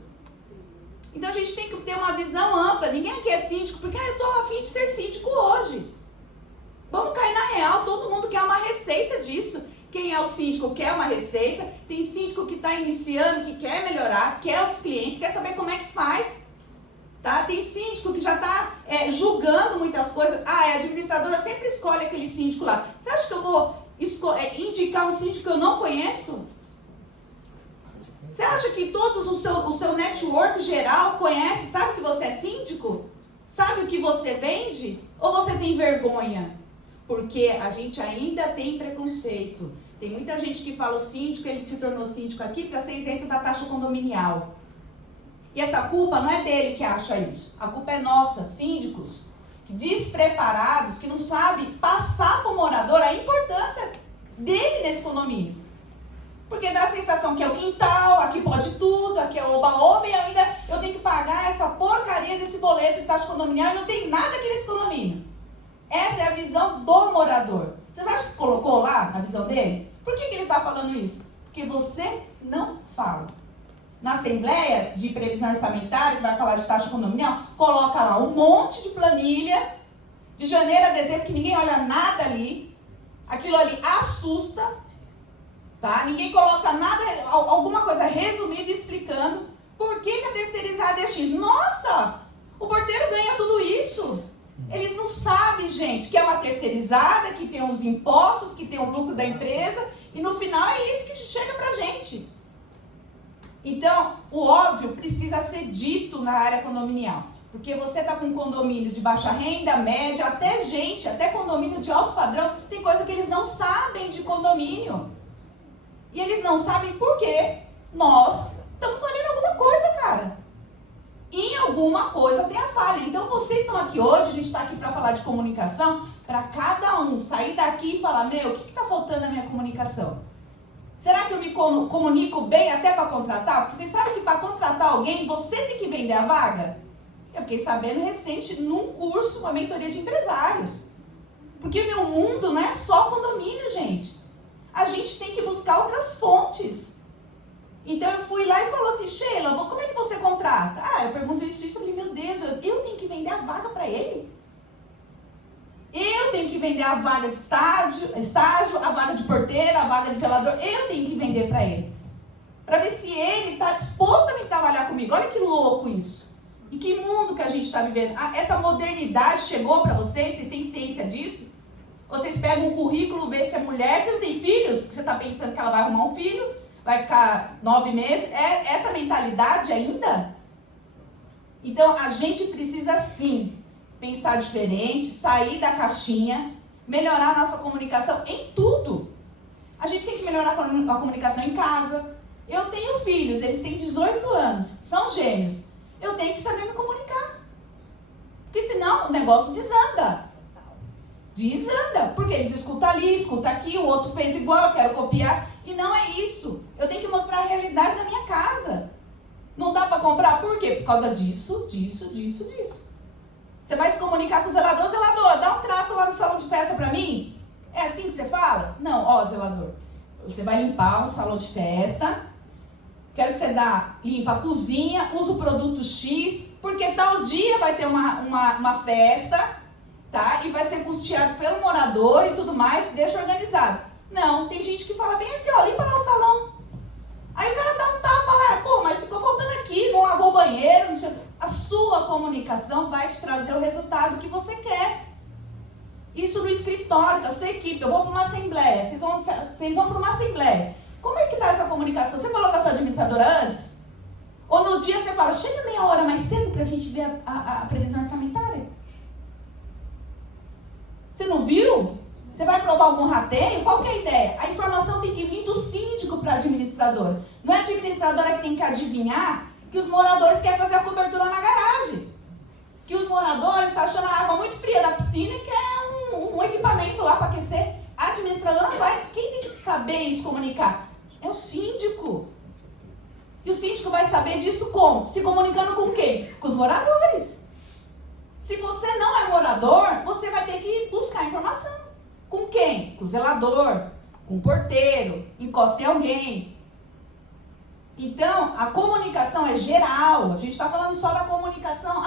Então a gente tem que ter uma visão ampla. Ninguém aqui é síndico, porque eu estou a fim de ser síndico hoje. Vamos cair na real, todo mundo quer uma receita disso. Quem é o síndico quer uma receita, tem síndico que está iniciando, que quer melhorar, quer os clientes, quer saber como é que faz. Tá? Tem síndico que já está julgando muitas coisas. A administradora sempre escolhe aquele síndico lá. Você acha que eu vou indicar um síndico que eu não conheço? Você acha que todos o seu network geral conhece, sabe que você é síndico? Sabe o que você vende? Ou você tem vergonha? Porque a gente ainda tem preconceito. Tem muita gente que fala o síndico, ele se tornou síndico aqui para ser isento da taxa condominial. E essa culpa não é dele que acha isso. A culpa é nossa, síndicos, despreparados, que não sabem passar para o morador a importância dele nesse condomínio. Porque dá a sensação que é o quintal, aqui pode tudo, aqui é oba-oba, e ainda eu tenho que pagar essa porcaria desse boleto de taxa condominial e não tem nada aqui nesse condomínio. Essa é a visão do morador. Você já colocou lá na visão dele? Por que ele está falando isso? Porque você não fala. Na Assembleia de Previsão Orçamentária, que vai falar de taxa condominial, coloca lá um monte de planilha, de janeiro a dezembro, que ninguém olha nada ali. Aquilo ali assusta. Tá? Ninguém coloca nada, alguma coisa resumida explicando por que a terceirizada é X. Nossa, o porteiro ganha tudo isso. Eles não sabem, gente, que é uma terceirizada, que tem os impostos, que tem o lucro da empresa, e no final é isso que chega pra gente. Então, o óbvio precisa ser dito na área condominial. Porque você está com um condomínio de baixa renda, média, até condomínio de alto padrão, tem coisa que eles não sabem de condomínio. E eles não sabem por quê. Nós estamos falhando alguma coisa, cara. Em alguma coisa tem a falha. Então vocês estão aqui hoje, a gente está aqui para falar de comunicação, para cada um sair daqui e falar, meu, o que está faltando na minha comunicação? Será que eu me comunico bem até para contratar? Porque vocês sabem que para contratar alguém, você tem que vender a vaga? Eu fiquei sabendo recente num curso, uma mentoria de empresários. Porque o meu mundo não é só condomínio, gente. A gente tem que buscar outras fontes. Então eu fui lá e falou assim, Sheila, como é que você contrata? Eu pergunto isso, eu falei, meu Deus, eu tenho que vender a vaga para ele? Eu tenho que vender a vaga de estágio, a vaga de porteira, a vaga de zelador, eu tenho que vender para ele. Para ver se ele está disposto a me trabalhar comigo. Olha que louco isso. E que mundo que a gente está vivendo. Essa modernidade chegou para vocês têm ciência disso? Vocês pegam um currículo, vê se é mulher, você não tem filhos, porque você está pensando que ela vai arrumar um filho, vai ficar 9 meses. É essa mentalidade ainda? Então, a gente precisa sim pensar diferente, sair da caixinha, melhorar a nossa comunicação em tudo. A gente tem que melhorar a comunicação em casa. Eu tenho filhos, eles têm 18 anos, são gêmeos. Eu tenho que saber me comunicar. Porque senão o negócio desanda. Porque eles escutam ali, escutam aqui, o outro fez igual, eu quero copiar. E não é isso. Eu tenho que mostrar a realidade da minha casa. Não dá para comprar, por quê? Por causa disso. Você vai se comunicar com o zelador, dá um trato lá no salão de festa para mim? É assim que você fala? Não, zelador, você vai limpar o salão de festa, quero que você limpa a cozinha, usa o produto X, porque tal dia vai ter uma festa, tá? E vai ser custeado pelo morador e tudo mais, deixa organizado. Não, tem gente que fala bem assim, limpa lá o salão. Aí o cara dá um tapa lá, mas ficou faltando aqui, não lavou o banheiro, não sei. A sua comunicação vai te trazer o resultado que você quer. Isso no escritório, da sua equipe. Eu vou para uma assembleia, vocês vão para uma assembleia. Como é que está essa comunicação? Você falou com a sua administradora antes? Ou no dia você fala, chega meia hora mais cedo para a gente ver a previsão orçamentária? Você não viu? Você vai provar algum rateio? Qual que é a ideia? A informação tem que vir do síndico para a administradora. Não é a administradora que tem que adivinhar que os moradores querem fazer a cobertura na garagem. Que os moradores estão achando a água muito fria da piscina e quer um equipamento lá para aquecer. A administradora não vai. Quem tem que saber isso, comunicar? É o síndico. E o síndico vai saber disso como? Se comunicando com quem? Com os moradores. Se você não é morador, você vai ter que buscar informação. Com quem? Com o zelador, com o porteiro, encosta em alguém. Então, a comunicação é geral. A gente está falando só da comunicação.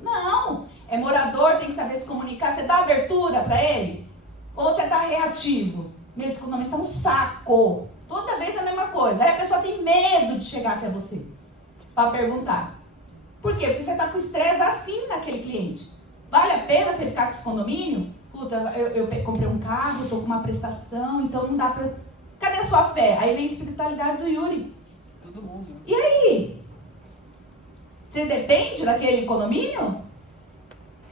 Não. Morador, tem que saber se comunicar. Você dá abertura para ele? Ou você está reativo? Esse condomínio tá um saco. Toda vez a mesma coisa. Aí a pessoa tem medo de chegar até você para perguntar. Por quê? Porque você tá com estresse assim naquele cliente. Vale a pena você ficar com esse condomínio? Puta, eu comprei um carro, eu tô com uma prestação, então não dá pra... Cadê a sua fé? Aí vem a espiritualidade do Yuri. Todo mundo. E aí? Você depende daquele condomínio?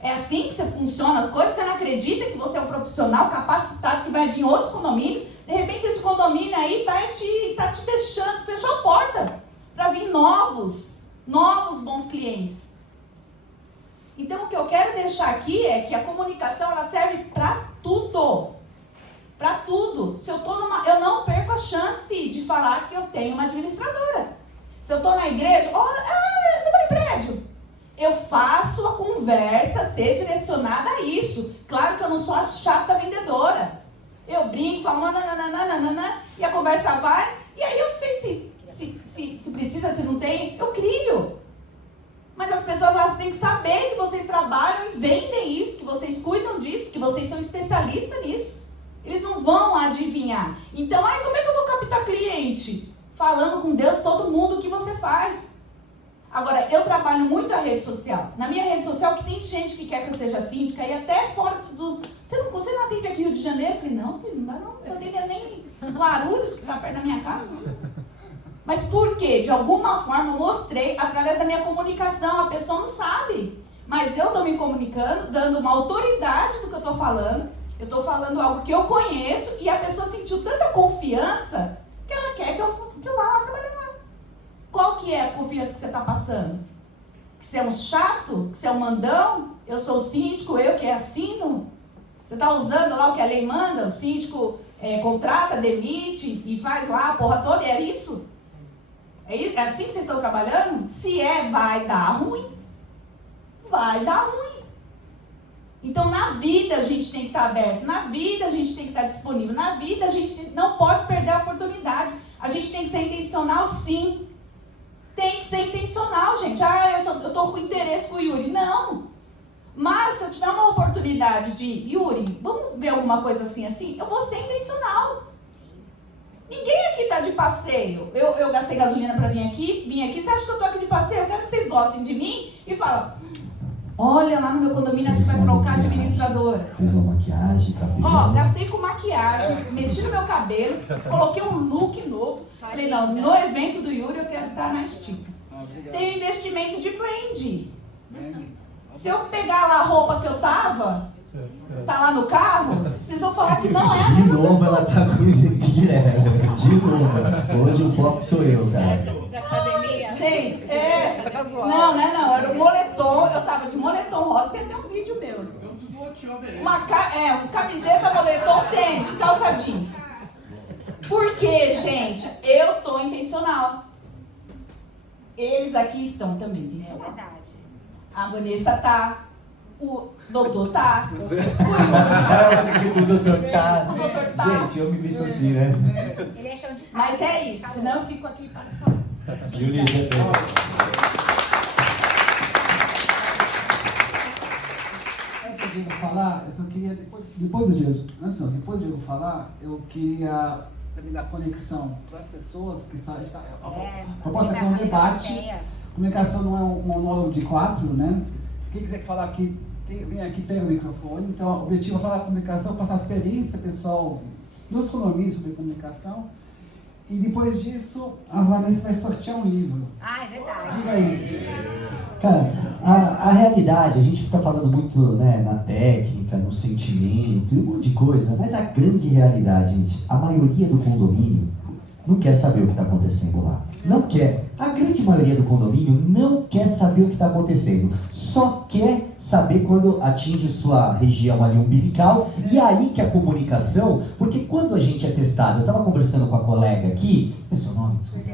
É assim que você funciona as coisas? Você não acredita que você é um profissional capacitado que vai vir em outros condomínios? De repente esse condomínio aí tá te deixando, fechou a porta para vir novos bons clientes. Então o que eu quero deixar aqui é que a comunicação ela serve para tudo. Para tudo. Se eu eu não perco a chance de falar que eu tenho uma administradora. Se eu estou na igreja, você mora em prédio. Eu faço a conversa ser direcionada a isso. Claro que eu não sou a chata vendedora. Eu brinco, falo nananana, e a conversa vai, e aí eu sei se precisa, se não tem, eu crio. Mas as pessoas elas têm que saber que vocês trabalham e vendem isso, que vocês cuidam disso, que vocês são especialistas nisso. Eles não vão adivinhar. Então, como é que eu vou captar cliente? Falando com Deus, todo mundo o que você faz. Agora, eu trabalho muito a rede social. Na minha rede social, que tem gente que quer que eu seja síndica e até fora do... Você não atende aqui Rio de Janeiro? Eu falei, não, filho, não dá não. Eu atendo nem Guarulhos, que está perto da minha casa. Mas por quê? De alguma forma eu mostrei, através da minha comunicação, a pessoa não sabe. Mas eu estou me comunicando, dando uma autoridade do que eu estou falando. Eu estou falando algo que eu conheço e a pessoa sentiu tanta confiança que ela quer que eu vá lá trabalhar lá. Qual que é a confiança que você está passando? Que você é um chato? Que você é um mandão? Eu sou o síndico, eu que assino? Você está usando lá o que a lei manda? O síndico contrata, demite e faz lá a porra toda? É isso? É assim que vocês estão trabalhando? Se vai dar ruim. Vai dar ruim. Então, na vida a gente tem que estar aberto. Na vida a gente tem que estar disponível. Na vida a gente não pode perder a oportunidade. A gente tem que ser intencional, sim. Tem que ser intencional, gente. Eu estou com interesse com o Yuri. Não. Mas se eu tiver uma oportunidade de, Yuri, vamos ver alguma coisa assim, eu vou ser intencional. Ninguém aqui está de passeio. Eu gastei gasolina para vir aqui. Você acha que eu estou aqui de passeio? Eu quero que vocês gostem de mim e falem, olha lá no meu condomínio, acho que vai trocar administradora. Fiz uma maquiagem, cabelo. Gastei com maquiagem, mexi no meu cabelo, coloquei um look novo. Falei, não, no evento do Yuri eu quero estar mais tipo. Tem um investimento de brand. Se eu pegar lá a roupa que eu tava, tá lá no carro, vocês vão falar que não é a mesma De novo pessoa. ela tá com direto. De novo. Hoje o foco sou eu, cara. De academia? Gente, não, era um moletom, eu tava de moletom rosa, tem até um vídeo meu. Um camiseta, moletom, tênis, calça jeans. Por quê, gente? Eu tô intencional. Eles aqui estão também É intencional. verdade. A Vanessa tá, o doutor tá, O doutor tá. O doutor tá. Gente, eu me visto assim, né? Ele é chão de fábrica. Mas é isso, senão eu fico aqui para fora. Yuri, Antes de eu falar, eu só queria, depois do Diego falar, eu queria também dar conexão para as pessoas que estão... A proposta aqui é um debate. Comunicação não é um monólogo de 4, né? Quem quiser falar aqui, vem aqui, pega o microfone. Então, o objetivo é falar de comunicação, passar a experiência pessoal nos condomínios sobre comunicação. E depois disso, a Vanessa vai sortear um livro. É verdade. Diga aí. Cara, a realidade, a gente fica falando muito, né, na técnica, no sentimento, e um monte de coisa, mas a grande realidade, gente, a maioria do condomínio não quer saber o que está acontecendo lá. Não quer. A grande maioria do condomínio não quer saber o que está acontecendo. Só quer saber quando atinge sua região ali umbilical. E aí que a comunicação... Porque quando a gente é testado... Eu estava conversando com a colega aqui... Qual é seu nome? Desculpa.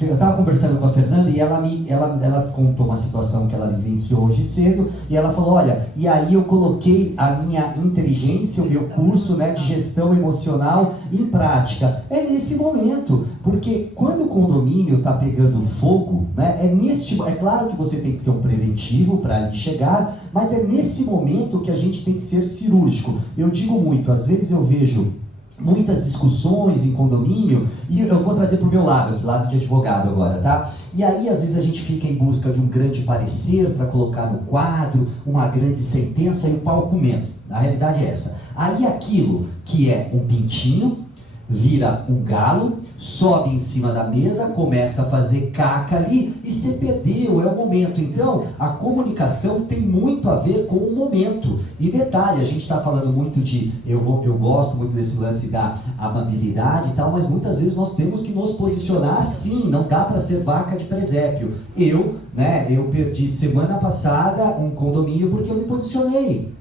Eu estava conversando com a Fernanda e ela contou uma situação que ela vivenciou hoje cedo. E ela falou, olha, e aí eu coloquei a minha inteligência, o meu curso, né, de gestão emocional em prática. É nesse momento. Porque quando o condomínio está pegando fogo, né, é claro que você tem que ter um preventivo para ali chegar, mas é nesse momento que a gente tem que ser cirúrgico. Eu digo muito, às vezes eu vejo muitas discussões em condomínio, e eu vou trazer para o meu lado, do lado de advogado agora, tá? E aí, às vezes, a gente fica em busca de um grande parecer para colocar no quadro, uma grande sentença e o pau comendo. A realidade é essa. Aí, aquilo que é um pintinho, vira um galo, sobe em cima da mesa, começa a fazer caca ali e você perdeu, é o momento. Então, a comunicação tem muito a ver com o momento. E detalhe, a gente está falando muito de, eu gosto muito desse lance da amabilidade e tal, mas muitas vezes nós temos que nos posicionar sim, não dá para ser vaca de presépio. Eu perdi semana passada um condomínio porque eu me posicionei.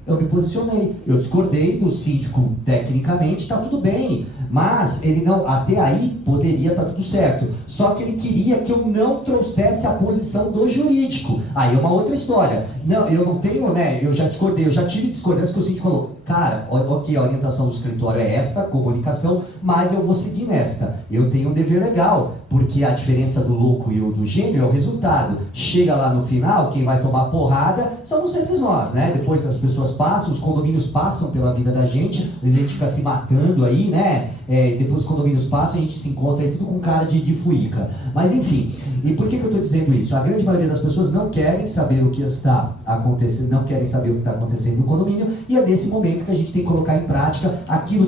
Eu discordei do síndico tecnicamente, está tudo bem, mas ele não, até aí poderia estar tudo certo, só que ele queria que eu não trouxesse a posição do jurídico. Aí é uma outra história. Não, eu não tenho, eu já discordei, eu já tive discordância que o síndico falou, cara, ok, a orientação do escritório é esta, comunicação, mas eu vou seguir nesta. Eu tenho um dever legal, porque a diferença do louco e o do gênio é o resultado. Chega lá no final, quem vai tomar porrada somos sempre nós, né? Depois as pessoas passam, os condomínios passam pela vida da gente, às vezes a gente fica se matando aí, né? Depois os condomínios passam e a gente se encontra aí tudo com cara de fuíca. Mas enfim, e por que eu estou dizendo isso? A grande maioria das pessoas não querem saber o que está acontecendo, não querem saber o que está acontecendo no condomínio, e é nesse momento que a gente tem que colocar em prática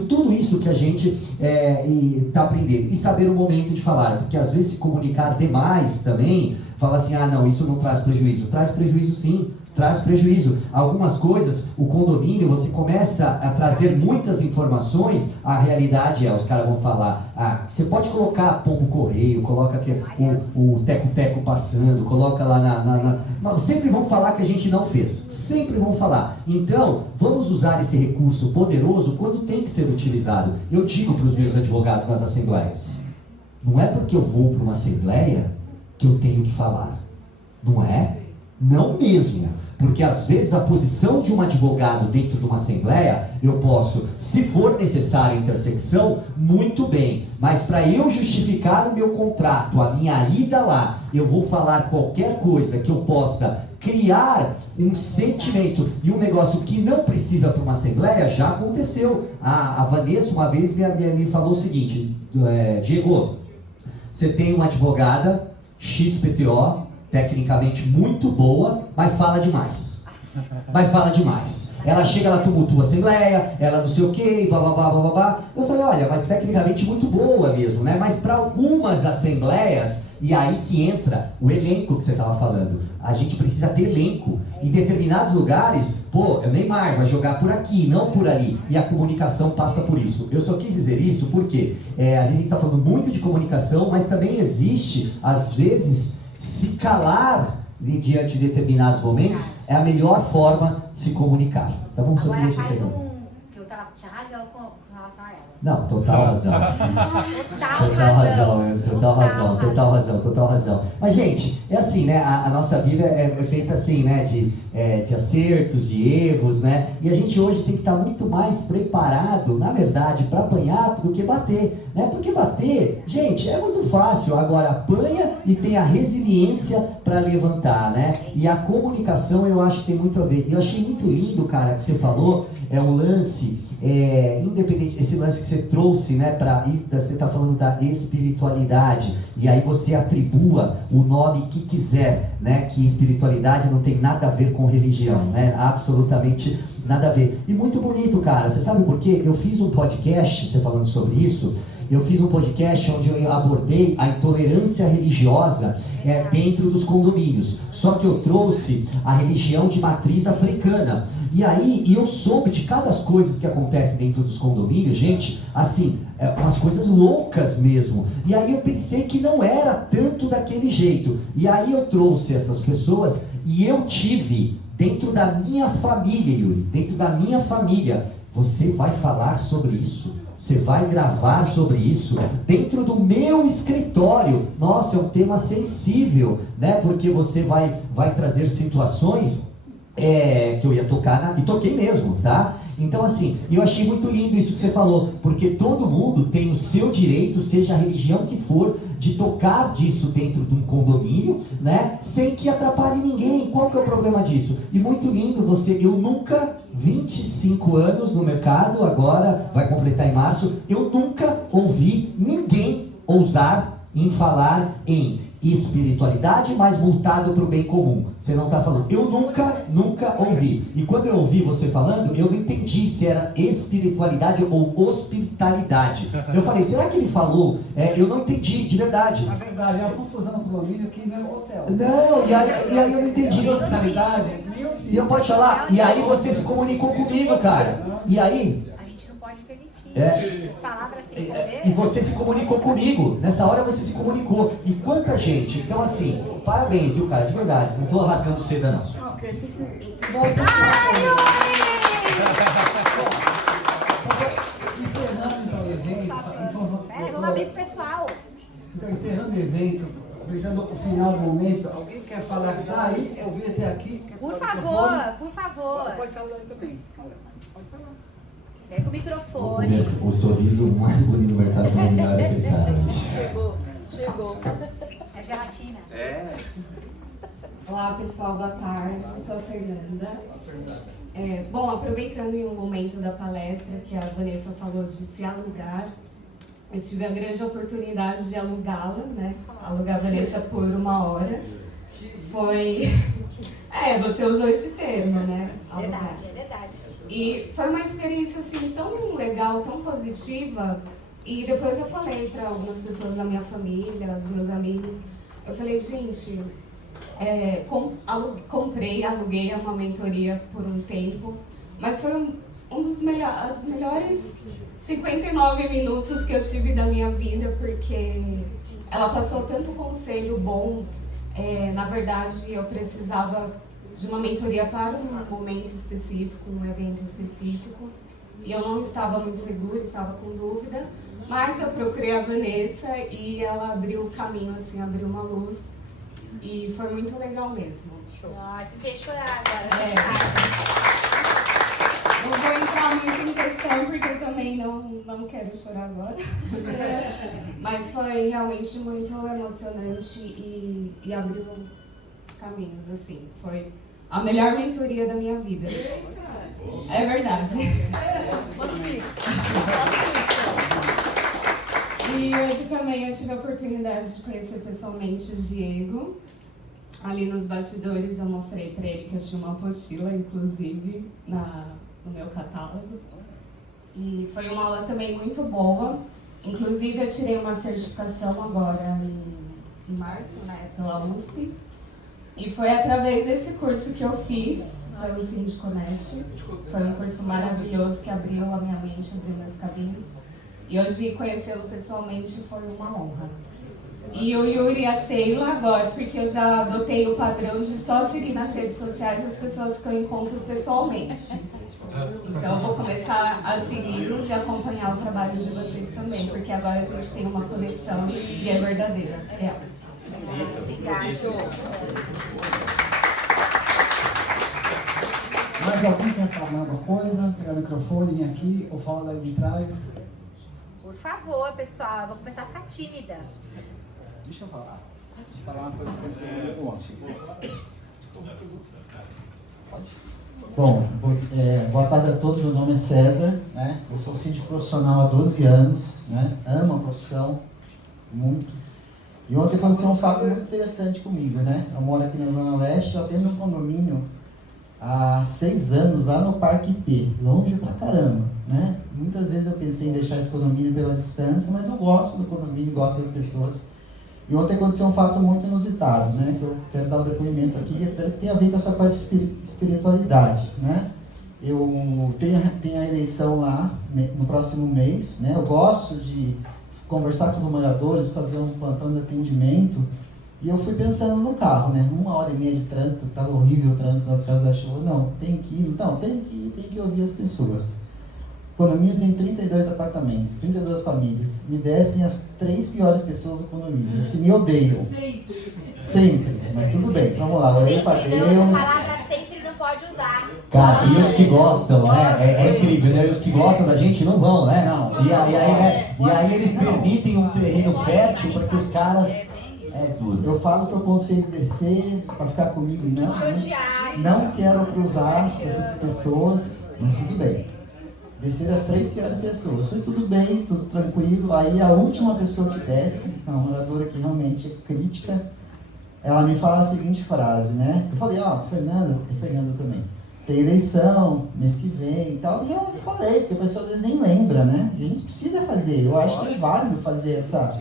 tudo isso que a gente está aprendendo, e saber o momento de falar, porque às vezes se comunicar demais também, fala assim, não, isso não traz prejuízo. Traz prejuízo sim, traz prejuízo. Algumas coisas, o condomínio, você começa a trazer muitas informações, a realidade os caras vão falar, você pode colocar pombo correio, coloca aqui o teco-teco passando, coloca lá mas sempre vão falar que a gente não fez, sempre vão falar. Então, vamos usar esse recurso poderoso quando tem que ser utilizado. Eu digo para os meus advogados nas assembleias, não é porque eu vou para uma assembleia que eu tenho que falar, não é? Não mesmo, porque às vezes a posição de um advogado dentro de uma assembleia, eu posso, se for necessário intersecção, muito bem, mas para eu justificar o meu contrato, a minha ida lá, eu vou falar qualquer coisa que eu possa criar um sentimento e um negócio que não precisa para uma assembleia. Já aconteceu. A Vanessa uma vez me falou o seguinte, Diego, você tem uma advogada XPTO, tecnicamente muito boa, mas fala demais. Ela chega, ela tumultua a assembleia, ela não sei o que, blá blá blá blá blá. Eu falei, olha, mas tecnicamente muito boa mesmo, né? Mas para algumas assembleias, e aí que entra o elenco que você estava falando. A gente precisa ter elenco. Em determinados lugares, o Neymar vai jogar por aqui, não por ali. E a comunicação passa por isso. Eu só quis dizer isso porque a gente está falando muito de comunicação, mas também existe, às vezes, se calar diante de determinados momentos é a melhor forma de se comunicar. Então vamos sobre isso. Que eu tinha razão com relação a ela. Não, total razão. Total razão. Mas, gente, é assim, né? A nossa vida é feita assim, né? De acertos, de erros, né? E a gente hoje tem que estar muito mais preparado, na verdade, para apanhar do que bater, né? Porque bater, gente, é muito fácil. Agora, apanha e tem a resiliência para levantar, né? E a comunicação, eu acho que tem muito a ver. Eu achei muito lindo, cara, que você falou, um lance... independente, esse lance que você trouxe, né, você está falando da espiritualidade, e aí você atribua o nome que quiser, né, que espiritualidade não tem nada a ver com religião, né, absolutamente nada a ver. E muito bonito, cara, você sabe por quê? Eu fiz um podcast, você falando sobre isso, eu fiz um podcast onde eu abordei a intolerância religiosa dentro dos condomínios, só que eu trouxe a religião de matriz africana. E aí, eu soube de cada das coisas que acontecem dentro dos condomínios, gente, assim, umas coisas loucas mesmo. E aí eu pensei que não era tanto daquele jeito. E aí eu trouxe essas pessoas e eu tive, dentro da minha família, Yuri, dentro da minha família, você vai falar sobre isso? Você vai gravar sobre isso dentro do meu escritório? Nossa, é um tema sensível, né? Porque você vai trazer situações que eu ia tocar, e toquei mesmo, tá? Então assim, eu achei muito lindo isso que você falou, porque todo mundo tem o seu direito, seja a religião que for, de tocar disso dentro de um condomínio, né? Sem que atrapalhe ninguém. Qual que é o problema disso? E muito lindo eu nunca 25 anos no mercado, agora vai completar em março. Eu nunca ouvi ninguém ousar em falar em espiritualidade, mas voltado para o bem comum. Você não está falando. Eu nunca ouvi. E quando eu ouvi você falando, eu não entendi se era espiritualidade ou hospitalidade. Eu falei, será que ele falou? Eu não entendi, de verdade. Na verdade, é uma confusão no condomínio que não é um hotel. Não, e aí eu não entendi. Hospitalidade, nem hospício. E eu posso falar? E aí você se comunicou comigo, cara. E aí? A gente não pode permitir. É. As palavras têm poder. E você se comunicou comigo. Nessa hora você se comunicou. E quanta gente. Então assim, parabéns, viu, cara? De verdade. Não tô rasgando seda, não. Ah, ok, igual o pessoal. Encerrando então o evento. Peraí, vamos abrir pro pessoal. Então, encerrando o evento, chegando ao final do momento, alguém quer falar que tá aí, eu vim até aqui? Por favor, por favor. Pode falar aí também. Pode falar. Pega o microfone. O sorriso mais bonito do mercado imobiliário daquele cara. Chegou. É gelatina. Olá pessoal, boa tarde, eu sou a Fernanda. Bom, aproveitando em um momento da palestra que a Vanessa falou de se alugar, eu tive a grande oportunidade de alugá-la, né? Alugar a Vanessa por 1 hora. Foi... você usou esse termo, né? Alugar. Verdade, é verdade. E foi uma experiência assim tão legal, tão positiva. E depois eu falei para algumas pessoas da minha família, os meus amigos. Eu falei, gente, aluguei uma mentoria por um tempo, mas foi um dos as melhores 59 minutos que eu tive da minha vida, porque ela passou tanto conselho bom. Na verdade, eu precisava de uma mentoria para um momento específico, um evento específico, e eu não estava muito segura, estava com dúvida, mas eu procurei a Vanessa e ela abriu o caminho, assim, abriu uma luz, e foi muito legal mesmo. Nossa, fiquei chorar agora. Não vou entrar muito em questão, porque eu também não quero chorar agora. Mas foi realmente muito emocionante e abriu os caminhos, assim. Foi a melhor mentoria da minha vida. É verdade. E hoje também eu tive a oportunidade de conhecer pessoalmente o Diego. Ali nos bastidores eu mostrei para ele que eu tinha uma apostila, inclusive, no meu catálogo. E foi uma aula também muito boa. Inclusive eu tirei uma certificação agora em março, né, pela USP. E foi através desse curso que eu fiz pelo Síndico Neste. Foi um curso maravilhoso que abriu a minha mente, abriu meus caminhos. E hoje conhecê-lo pessoalmente foi uma honra. E o Yuri e a Sheila agora, porque eu já adotei o padrão de só seguir nas redes sociais as pessoas que eu encontro pessoalmente. Então eu vou começar a segui-los e acompanhar o trabalho de vocês também, porque agora a gente tem uma conexão e é verdadeira. Mais alguém quer falar alguma coisa? Pegar o microfone, vir aqui, ou falar daí de trás? Por favor, pessoal, eu vou começar a ficar tímida. Deixa eu falar. Deixa eu falar uma coisa que aconteceu comigo ontem. Bom, boa tarde a todos, meu nome é César, né? Eu sou síndico profissional há 12 anos, né? Amo a profissão, muito. E ontem aconteceu um fato muito interessante comigo, né? Eu moro aqui na Zona Leste, eu atendo um condomínio há 6 anos, lá no Parque IP, longe pra caramba, né? Muitas vezes eu pensei em deixar esse condomínio pela distância, mas eu gosto do condomínio, gosto das pessoas. E ontem aconteceu um fato muito inusitado, né? Que eu quero dar um depoimento aqui, até tem a ver com essa parte de espiritualidade, né? Eu tenho a eleição lá no próximo mês, né? Eu gosto de conversar com os moradores, fazer um plantão de atendimento. E eu fui pensando no carro, né? 1h30 de trânsito, estava horrível o trânsito por causa da chuva. Não, tem que ir, tem que ouvir as pessoas. O condomínio tem 32 apartamentos, 32 famílias. Me descem as 3 piores pessoas do condomínio, as que me odeiam. Sempre. Mas tudo bem, vamos lá, orei para Sempre, Deus. Deus, a palavra sempre não pode usar. Cara, e os que gostam, né? É incrível, né? E os que gostam da gente não vão, né? Não. E aí eles permitem um terreno fértil para que os caras... É tudo. Eu falo para o conselho descer, para ficar comigo, não. Judiar. Não quero cruzar com essas pessoas. mas tudo bem. Desceram as 3 piores pessoas. Foi tudo bem, tudo tranquilo. Aí a última pessoa que desce, uma moradora que realmente é crítica, ela me fala a seguinte frase, né? Eu falei, Fernanda, e Fernanda também, tem eleição, mês que vem e tal. E eu falei, porque a pessoa às vezes nem lembra, né? E a gente precisa fazer. Eu acho que é válido fazer essa...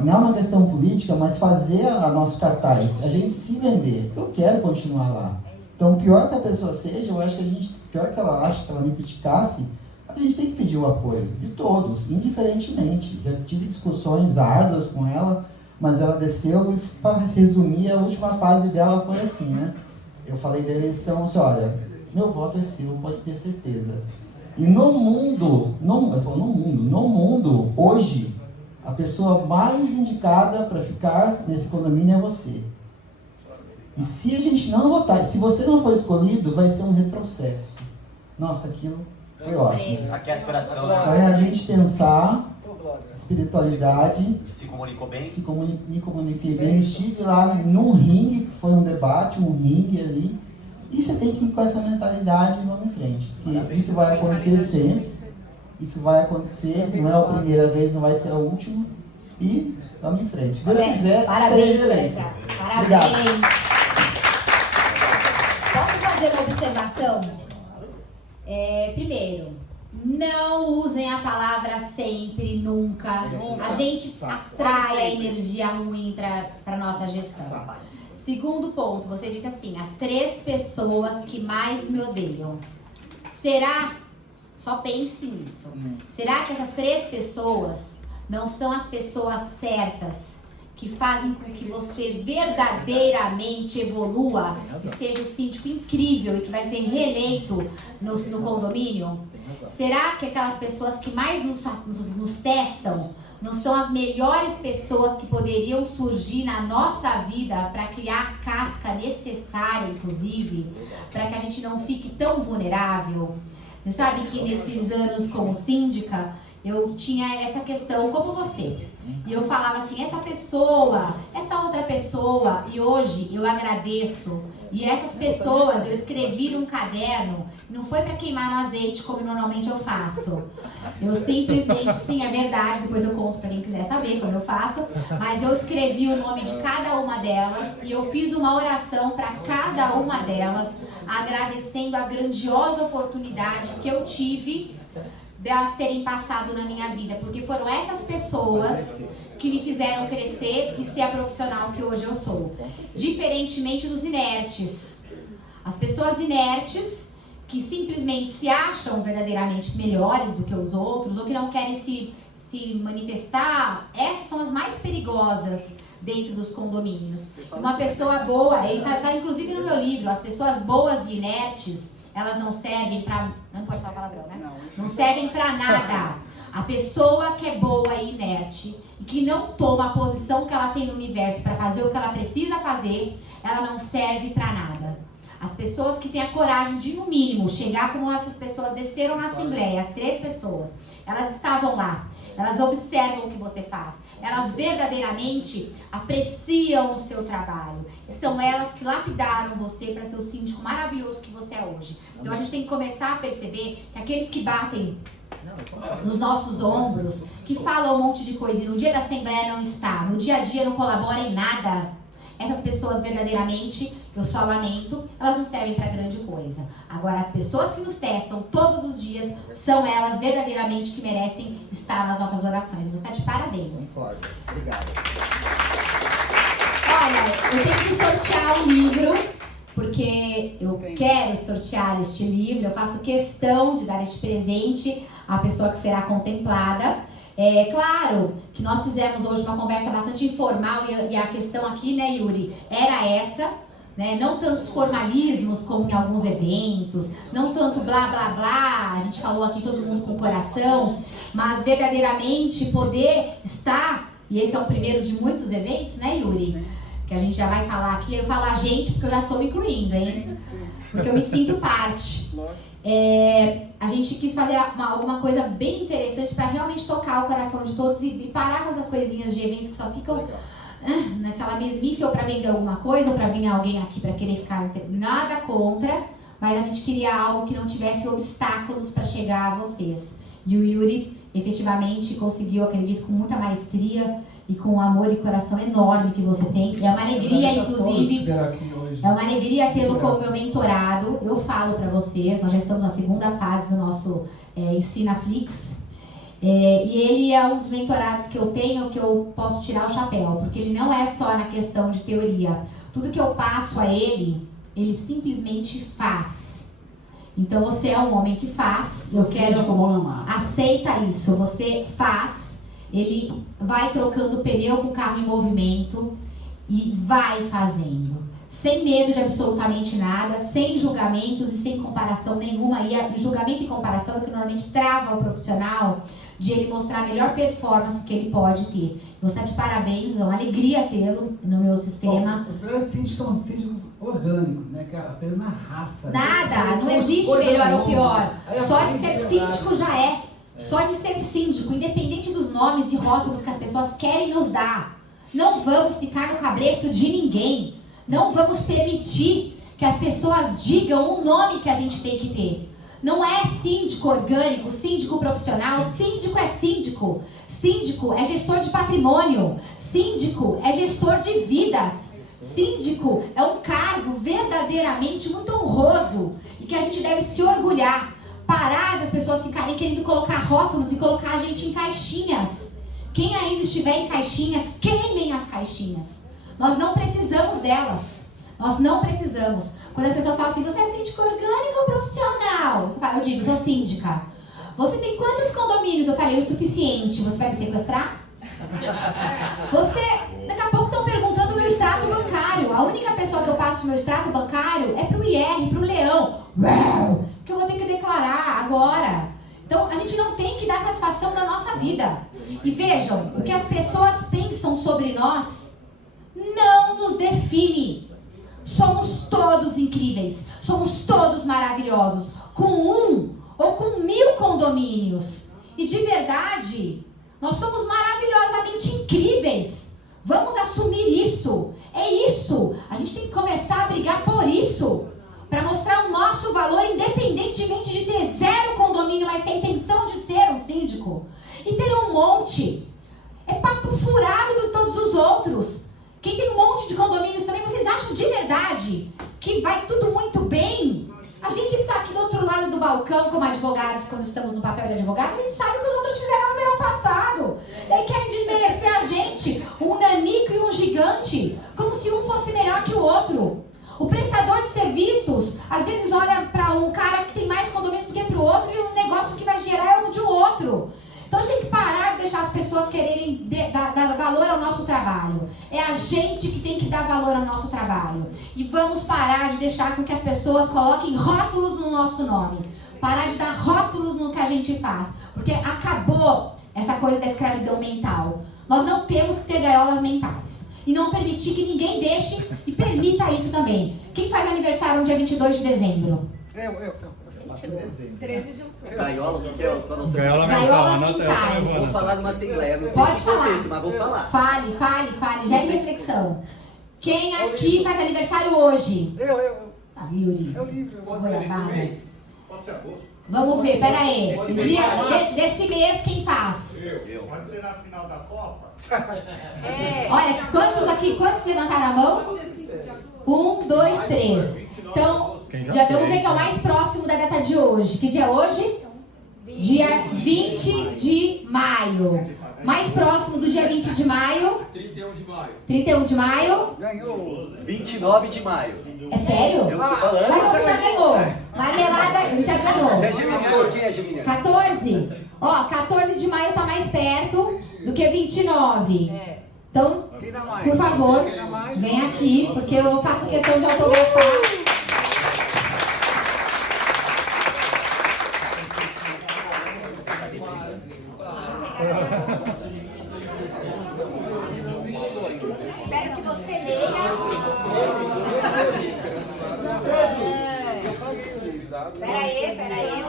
Não é uma questão política, mas fazer a nosso cartaz. A gente se vender. Eu quero continuar lá. Então, pior que a pessoa seja, eu acho que a gente... Pior que ela acha que ela me criticasse, a gente tem que pedir o apoio de todos, indiferentemente. Já tive discussões árduas com ela, mas ela desceu e, para resumir, a última fase dela foi assim, né? Eu falei da eleição, assim, olha, meu voto é seu, pode ter certeza. E no mundo, hoje, a pessoa mais indicada para ficar nesse condomínio é você. E se a gente não votar, se você não for escolhido, vai ser um retrocesso. Nossa, aquilo foi ótimo. Aquece o coração, Foi a gente pensar, espiritualidade. Se comunicou bem? Me comuniquei bem. Estive lá num ringue, que foi um debate, um ringue ali. E você tem que ir com essa mentalidade e vamos em frente. Porque isso vai acontecer sempre. Isso vai acontecer, não é a primeira vez, não vai ser a última. E vamos em frente. Se Deus quiser, parabéns, serei César. Obrigado. Parabéns. Posso fazer uma observação? Primeiro, não usem a palavra sempre, nunca. A gente atrai a energia ruim para nossa gestão. Segundo ponto, você disse assim, as 3 pessoas que mais me odeiam. Será? Só pense nisso. Será que essas 3 pessoas não são as pessoas certas que fazem com que você verdadeiramente evolua e seja um síndico incrível e que vai ser reeleito no condomínio? Será que aquelas pessoas que mais nos testam não são as melhores pessoas que poderiam surgir na nossa vida para criar a casca necessária, inclusive, para que a gente não fique tão vulnerável? Você sabe que nesses anos como síndica, eu tinha essa questão como você. E eu falava assim, essa pessoa, essa outra pessoa, e hoje eu agradeço. E essas pessoas eu escrevi num caderno, não foi para queimar no azeite como normalmente eu faço. Eu simplesmente, sim, é verdade, depois eu conto para quem quiser saber como eu faço, mas eu escrevi o nome de cada uma delas e eu fiz uma oração para cada uma delas, agradecendo a grandiosa oportunidade que eu tive delas terem passado na minha vida, porque foram essas pessoas que me fizeram crescer e ser a profissional que hoje eu sou. Diferentemente dos inertes. As pessoas inertes, que simplesmente se acham verdadeiramente melhores do que os outros, ou que não querem se manifestar, essas são as mais perigosas dentro dos condomínios. Uma pessoa boa, ele tá inclusive no meu livro, as pessoas boas e inertes, elas não servem pra... Não pode falar palavrão, né? Não servem pra nada. A pessoa que é boa e inerte e que não toma a posição que ela tem no universo para fazer o que ela precisa fazer, ela não serve pra nada. As pessoas que têm a coragem de, no mínimo, chegar como essas pessoas desceram na Assembleia, as 3 pessoas, elas estavam lá. Elas observam o que você faz. Elas verdadeiramente apreciam o seu trabalho. São elas que lapidaram você para ser o síndico maravilhoso que você é hoje. Então a gente tem que começar a perceber que aqueles que batem nos nossos ombros, que falam um monte de coisa e no dia da Assembleia não está, no dia a dia não colabora em nada, essas pessoas verdadeiramente, eu só lamento, elas não servem para grande coisa. Agora, as pessoas que nos testam todos os dias, são elas verdadeiramente que merecem estar nas nossas orações. Você está de parabéns. Obrigado. Olha, eu tenho que sortear um livro, porque eu quero sortear este livro, eu faço questão de dar este presente à pessoa que será contemplada. É claro que nós fizemos hoje uma conversa bastante informal e a questão aqui, né, Yuri, era essa, né? Não tantos formalismos como em alguns eventos, não tanto blá blá blá, a gente falou aqui todo mundo com o coração, mas verdadeiramente poder estar, e esse é o primeiro de muitos eventos, né, Yuri? Que a gente já vai falar aqui, eu falo a gente porque eu já estou me incluindo, hein? Porque eu me sinto parte. A gente quis fazer alguma coisa bem interessante para realmente tocar o coração de todos e parar com essas coisinhas de eventos que só ficam naquela mesmice, ou para vender alguma coisa, ou para vir alguém aqui para querer ficar. Nada contra, mas a gente queria algo que não tivesse obstáculos para chegar a vocês. E o Yuri efetivamente conseguiu, acredito, com muita maestria e com um amor e coração enorme que você tem. E é uma alegria, inclusive, é uma alegria tê-lo como meu mentorado. Eu falo para vocês, nós já estamos na segunda fase do nosso Ensinaflix. E ele é um dos mentorados que eu tenho, que eu posso tirar o chapéu, porque ele não é só na questão de teoria. Tudo que eu passo a ele simplesmente faz. Então você é um homem que faz, eu quero, aceita isso, você faz, ele vai trocando pneu com o carro em movimento e vai fazendo. Sem medo de absolutamente nada, sem julgamentos e sem comparação nenhuma. E julgamento e comparação é que normalmente trava o profissional de ele mostrar a melhor performance que ele pode ter. Você está de parabéns, é uma alegria tê-lo no meu sistema. Bom, os melhores síndicos são síndicos orgânicos, né? Que é apenas na raça. Nada, não existe melhor ou pior. Só de ser síndico já é. Só de ser síndico, independente dos nomes e rótulos que as pessoas querem nos dar. Não vamos ficar no cabresto de ninguém. Não vamos permitir que as pessoas digam o nome que a gente tem que ter. Não é síndico orgânico, síndico profissional, síndico é síndico. Síndico é gestor de patrimônio, síndico é gestor de vidas. Síndico é um cargo verdadeiramente muito honroso e que a gente deve se orgulhar. Parar das pessoas ficarem querendo colocar rótulos e colocar a gente em caixinhas. Quem ainda estiver em caixinhas, queimem as caixinhas. Nós não precisamos delas. Nós não precisamos. Quando as pessoas falam assim, você é síndico orgânico ou profissional? Eu digo, sou síndica. Você tem quantos condomínios? Eu falei, o suficiente. Você vai me sequestrar? Daqui a pouco estão perguntando o meu extrato bancário. A única pessoa que eu passo o meu extrato bancário é pro IR, pro Leão. Que eu vou ter que declarar agora. Então, a gente não tem que dar satisfação da nossa vida. E vejam, o que as pessoas pensam sobre nós não nos define. Somos todos incríveis, somos todos maravilhosos, com 1 ou com 1000 condomínios. E de verdade, nós somos maravilhosamente incríveis. Vamos assumir isso. É isso. A gente tem que começar a brigar por isso. Para mostrar o nosso valor, independentemente de ter 0 condomínio, mas ter a intenção de ser um síndico. E ter um monte. É papo furado de todos os outros. Quem tem um monte de condomínios também, vocês acham de verdade que vai tudo muito bem? A gente que está aqui do outro lado do balcão, como advogados, quando estamos no papel de advogado, a gente sabe o que os outros fizeram no verão passado. E aí querem desmerecer a gente, um nanico e um gigante, como se um fosse melhor que o outro. O prestador de serviços, às vezes olha para um cara que tem mais condomínios do que para o outro e o negócio que vai gerar é o de um outro. Então a gente tem que parar de deixar as pessoas quererem dar valor ao nosso trabalho. É a gente que tem que dar valor ao nosso trabalho. E vamos parar de deixar com que as pessoas coloquem rótulos no nosso nome. Parar de dar rótulos no que a gente faz. Porque acabou essa coisa da escravidão mental. Nós não temos que ter gaiolas mentais. E não permitir que ninguém deixe e permita isso também. Quem faz aniversário no dia 22 de dezembro? Eu. 13 de outubro. Gaiola, o que é? Gaiolas mentais. Vou falar numa assembleia, não sei Pode o falar. contexto, mas vou falar. Fale. Já é reflexão. Quem aqui faz aniversário hoje? Eu. Ah, Yuri. É o livro. Pode ser esse mês. Pode ser agosto. Vamos ver, peraí. Esse mês. Desse mês, quem faz? Eu. Pode ser na final da Copa? Olha, quantos levantaram a mão? 1, 2, 3. Então, já vamos ver que é o mais próximo da data de hoje. Que dia é hoje? Dia 20 de maio. Mais próximo do dia 20 de maio? 31 de maio. 31 de maio? Ganhou. 29 de maio. É sério? Eu tô falando. Mas você já ganhou. Marmelada já ganhou. Você é geminiano? Quem é geminiano? 14? Ó, 14 de maio tá mais perto do que 29. Então, Quem dá mais? por favor, Quem dá mais? vem aqui, porque eu faço questão de autografar. Espero que você leia. Peraí.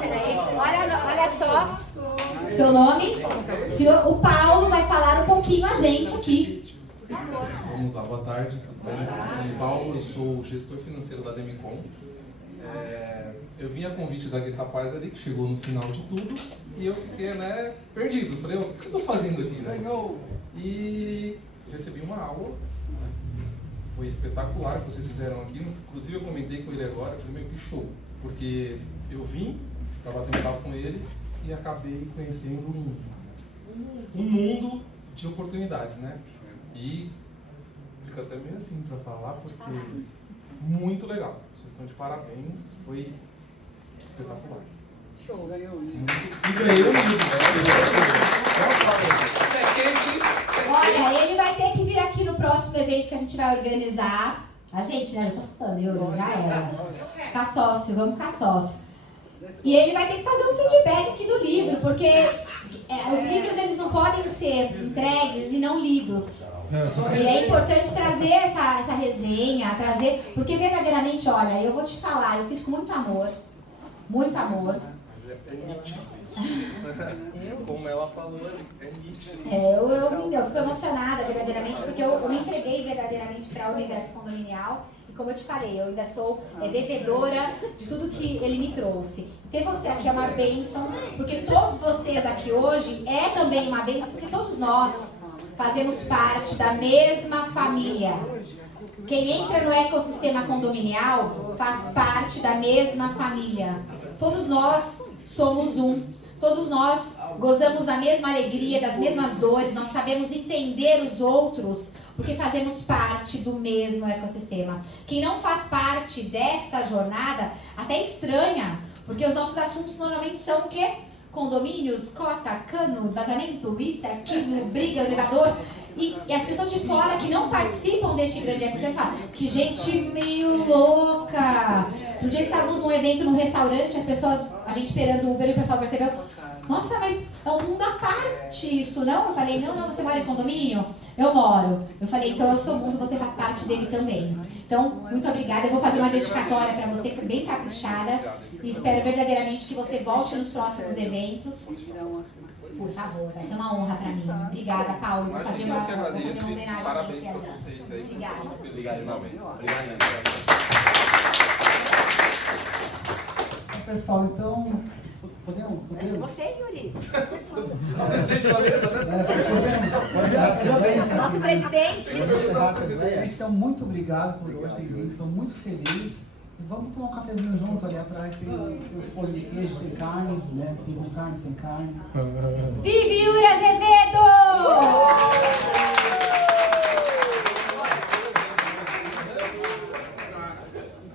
Olha só. Seu nome? O Paulo vai falar um pouquinho a gente aqui. Vamos lá, boa tarde, tudo bem? Eu sou o Paulo, eu sou o gestor financeiro da Demicon. Eu vim a convite daquele rapaz ali que chegou no final de tudo e eu fiquei, né, perdido. Falei, o que eu tô fazendo aqui, né? E recebi uma aula, foi espetacular o que vocês fizeram aqui. Inclusive eu comentei com ele agora, falei, meu, que show. Porque eu vim para bater um papo com ele e acabei conhecendo um mundo de oportunidades, né? E fico até meio assim para falar, porque muito legal. Vocês estão de parabéns, foi espetacular. Show, ganhou o livro. E ganhei o livro, Olha, ele vai ter que vir aqui no próximo evento que a gente vai organizar. A gente, né? Eu tô falando, eu já era. Ficar sócio, vamos ficar sócio. E ele vai ter que fazer um feedback aqui do livro, porque os livros eles não podem ser entregues e não lidos. E é importante trazer essa resenha, trazer, porque verdadeiramente, olha, eu vou te falar, eu fiz com muito amor. Muito amor. Mas é nítido isso. Como ela falou, é nítido. Eu fico emocionada verdadeiramente, porque eu me entreguei verdadeiramente para o universo condominial. E como eu te falei, eu ainda sou devedora de tudo que ele me trouxe. Ter você aqui é uma bênção, porque todos vocês aqui hoje é também uma bênção, porque todos nós fazemos parte da mesma família. Quem entra no ecossistema condominial faz parte da mesma família. Todos nós somos um. Todos nós gozamos da mesma alegria, das mesmas dores. Nós sabemos entender os outros porque fazemos parte do mesmo ecossistema. Quem não faz parte desta jornada até estranha, porque os nossos assuntos normalmente são o quê? Condomínios, cota, cano, vazamento, isso, aquilo, briga, elevador. E as pessoas de fora que não participam deste grande ecossistema falam, que gente meio louca. Outro dia estávamos num evento num restaurante, as pessoas, a gente esperando o Uber e o pessoal percebeu, nossa, mas é um mundo à parte isso, não? Eu falei, não, você mora em condomínio? Eu moro. Eu falei, então eu sou mundo, você faz parte dele também. Então, muito obrigada. Eu vou fazer uma dedicatória para você, bem caprichada. E espero verdadeiramente que você volte nos próximos eventos. Por favor, vai ser uma honra para mim. Obrigada, Paulo, por fazer uma homenagem. Parabéns para vocês aí. Obrigada. Pessoal, então, podemos? Mas você, Yuri. Presidente da mesa, né? Nosso presidente. Então, muito obrigado por hoje ter vindo, estou muito feliz. E vamos tomar um cafezinho junto ali atrás, tem o folho de queijo sem carne, né? Tem com carne, sem carne. Vive Yuri Azevedo!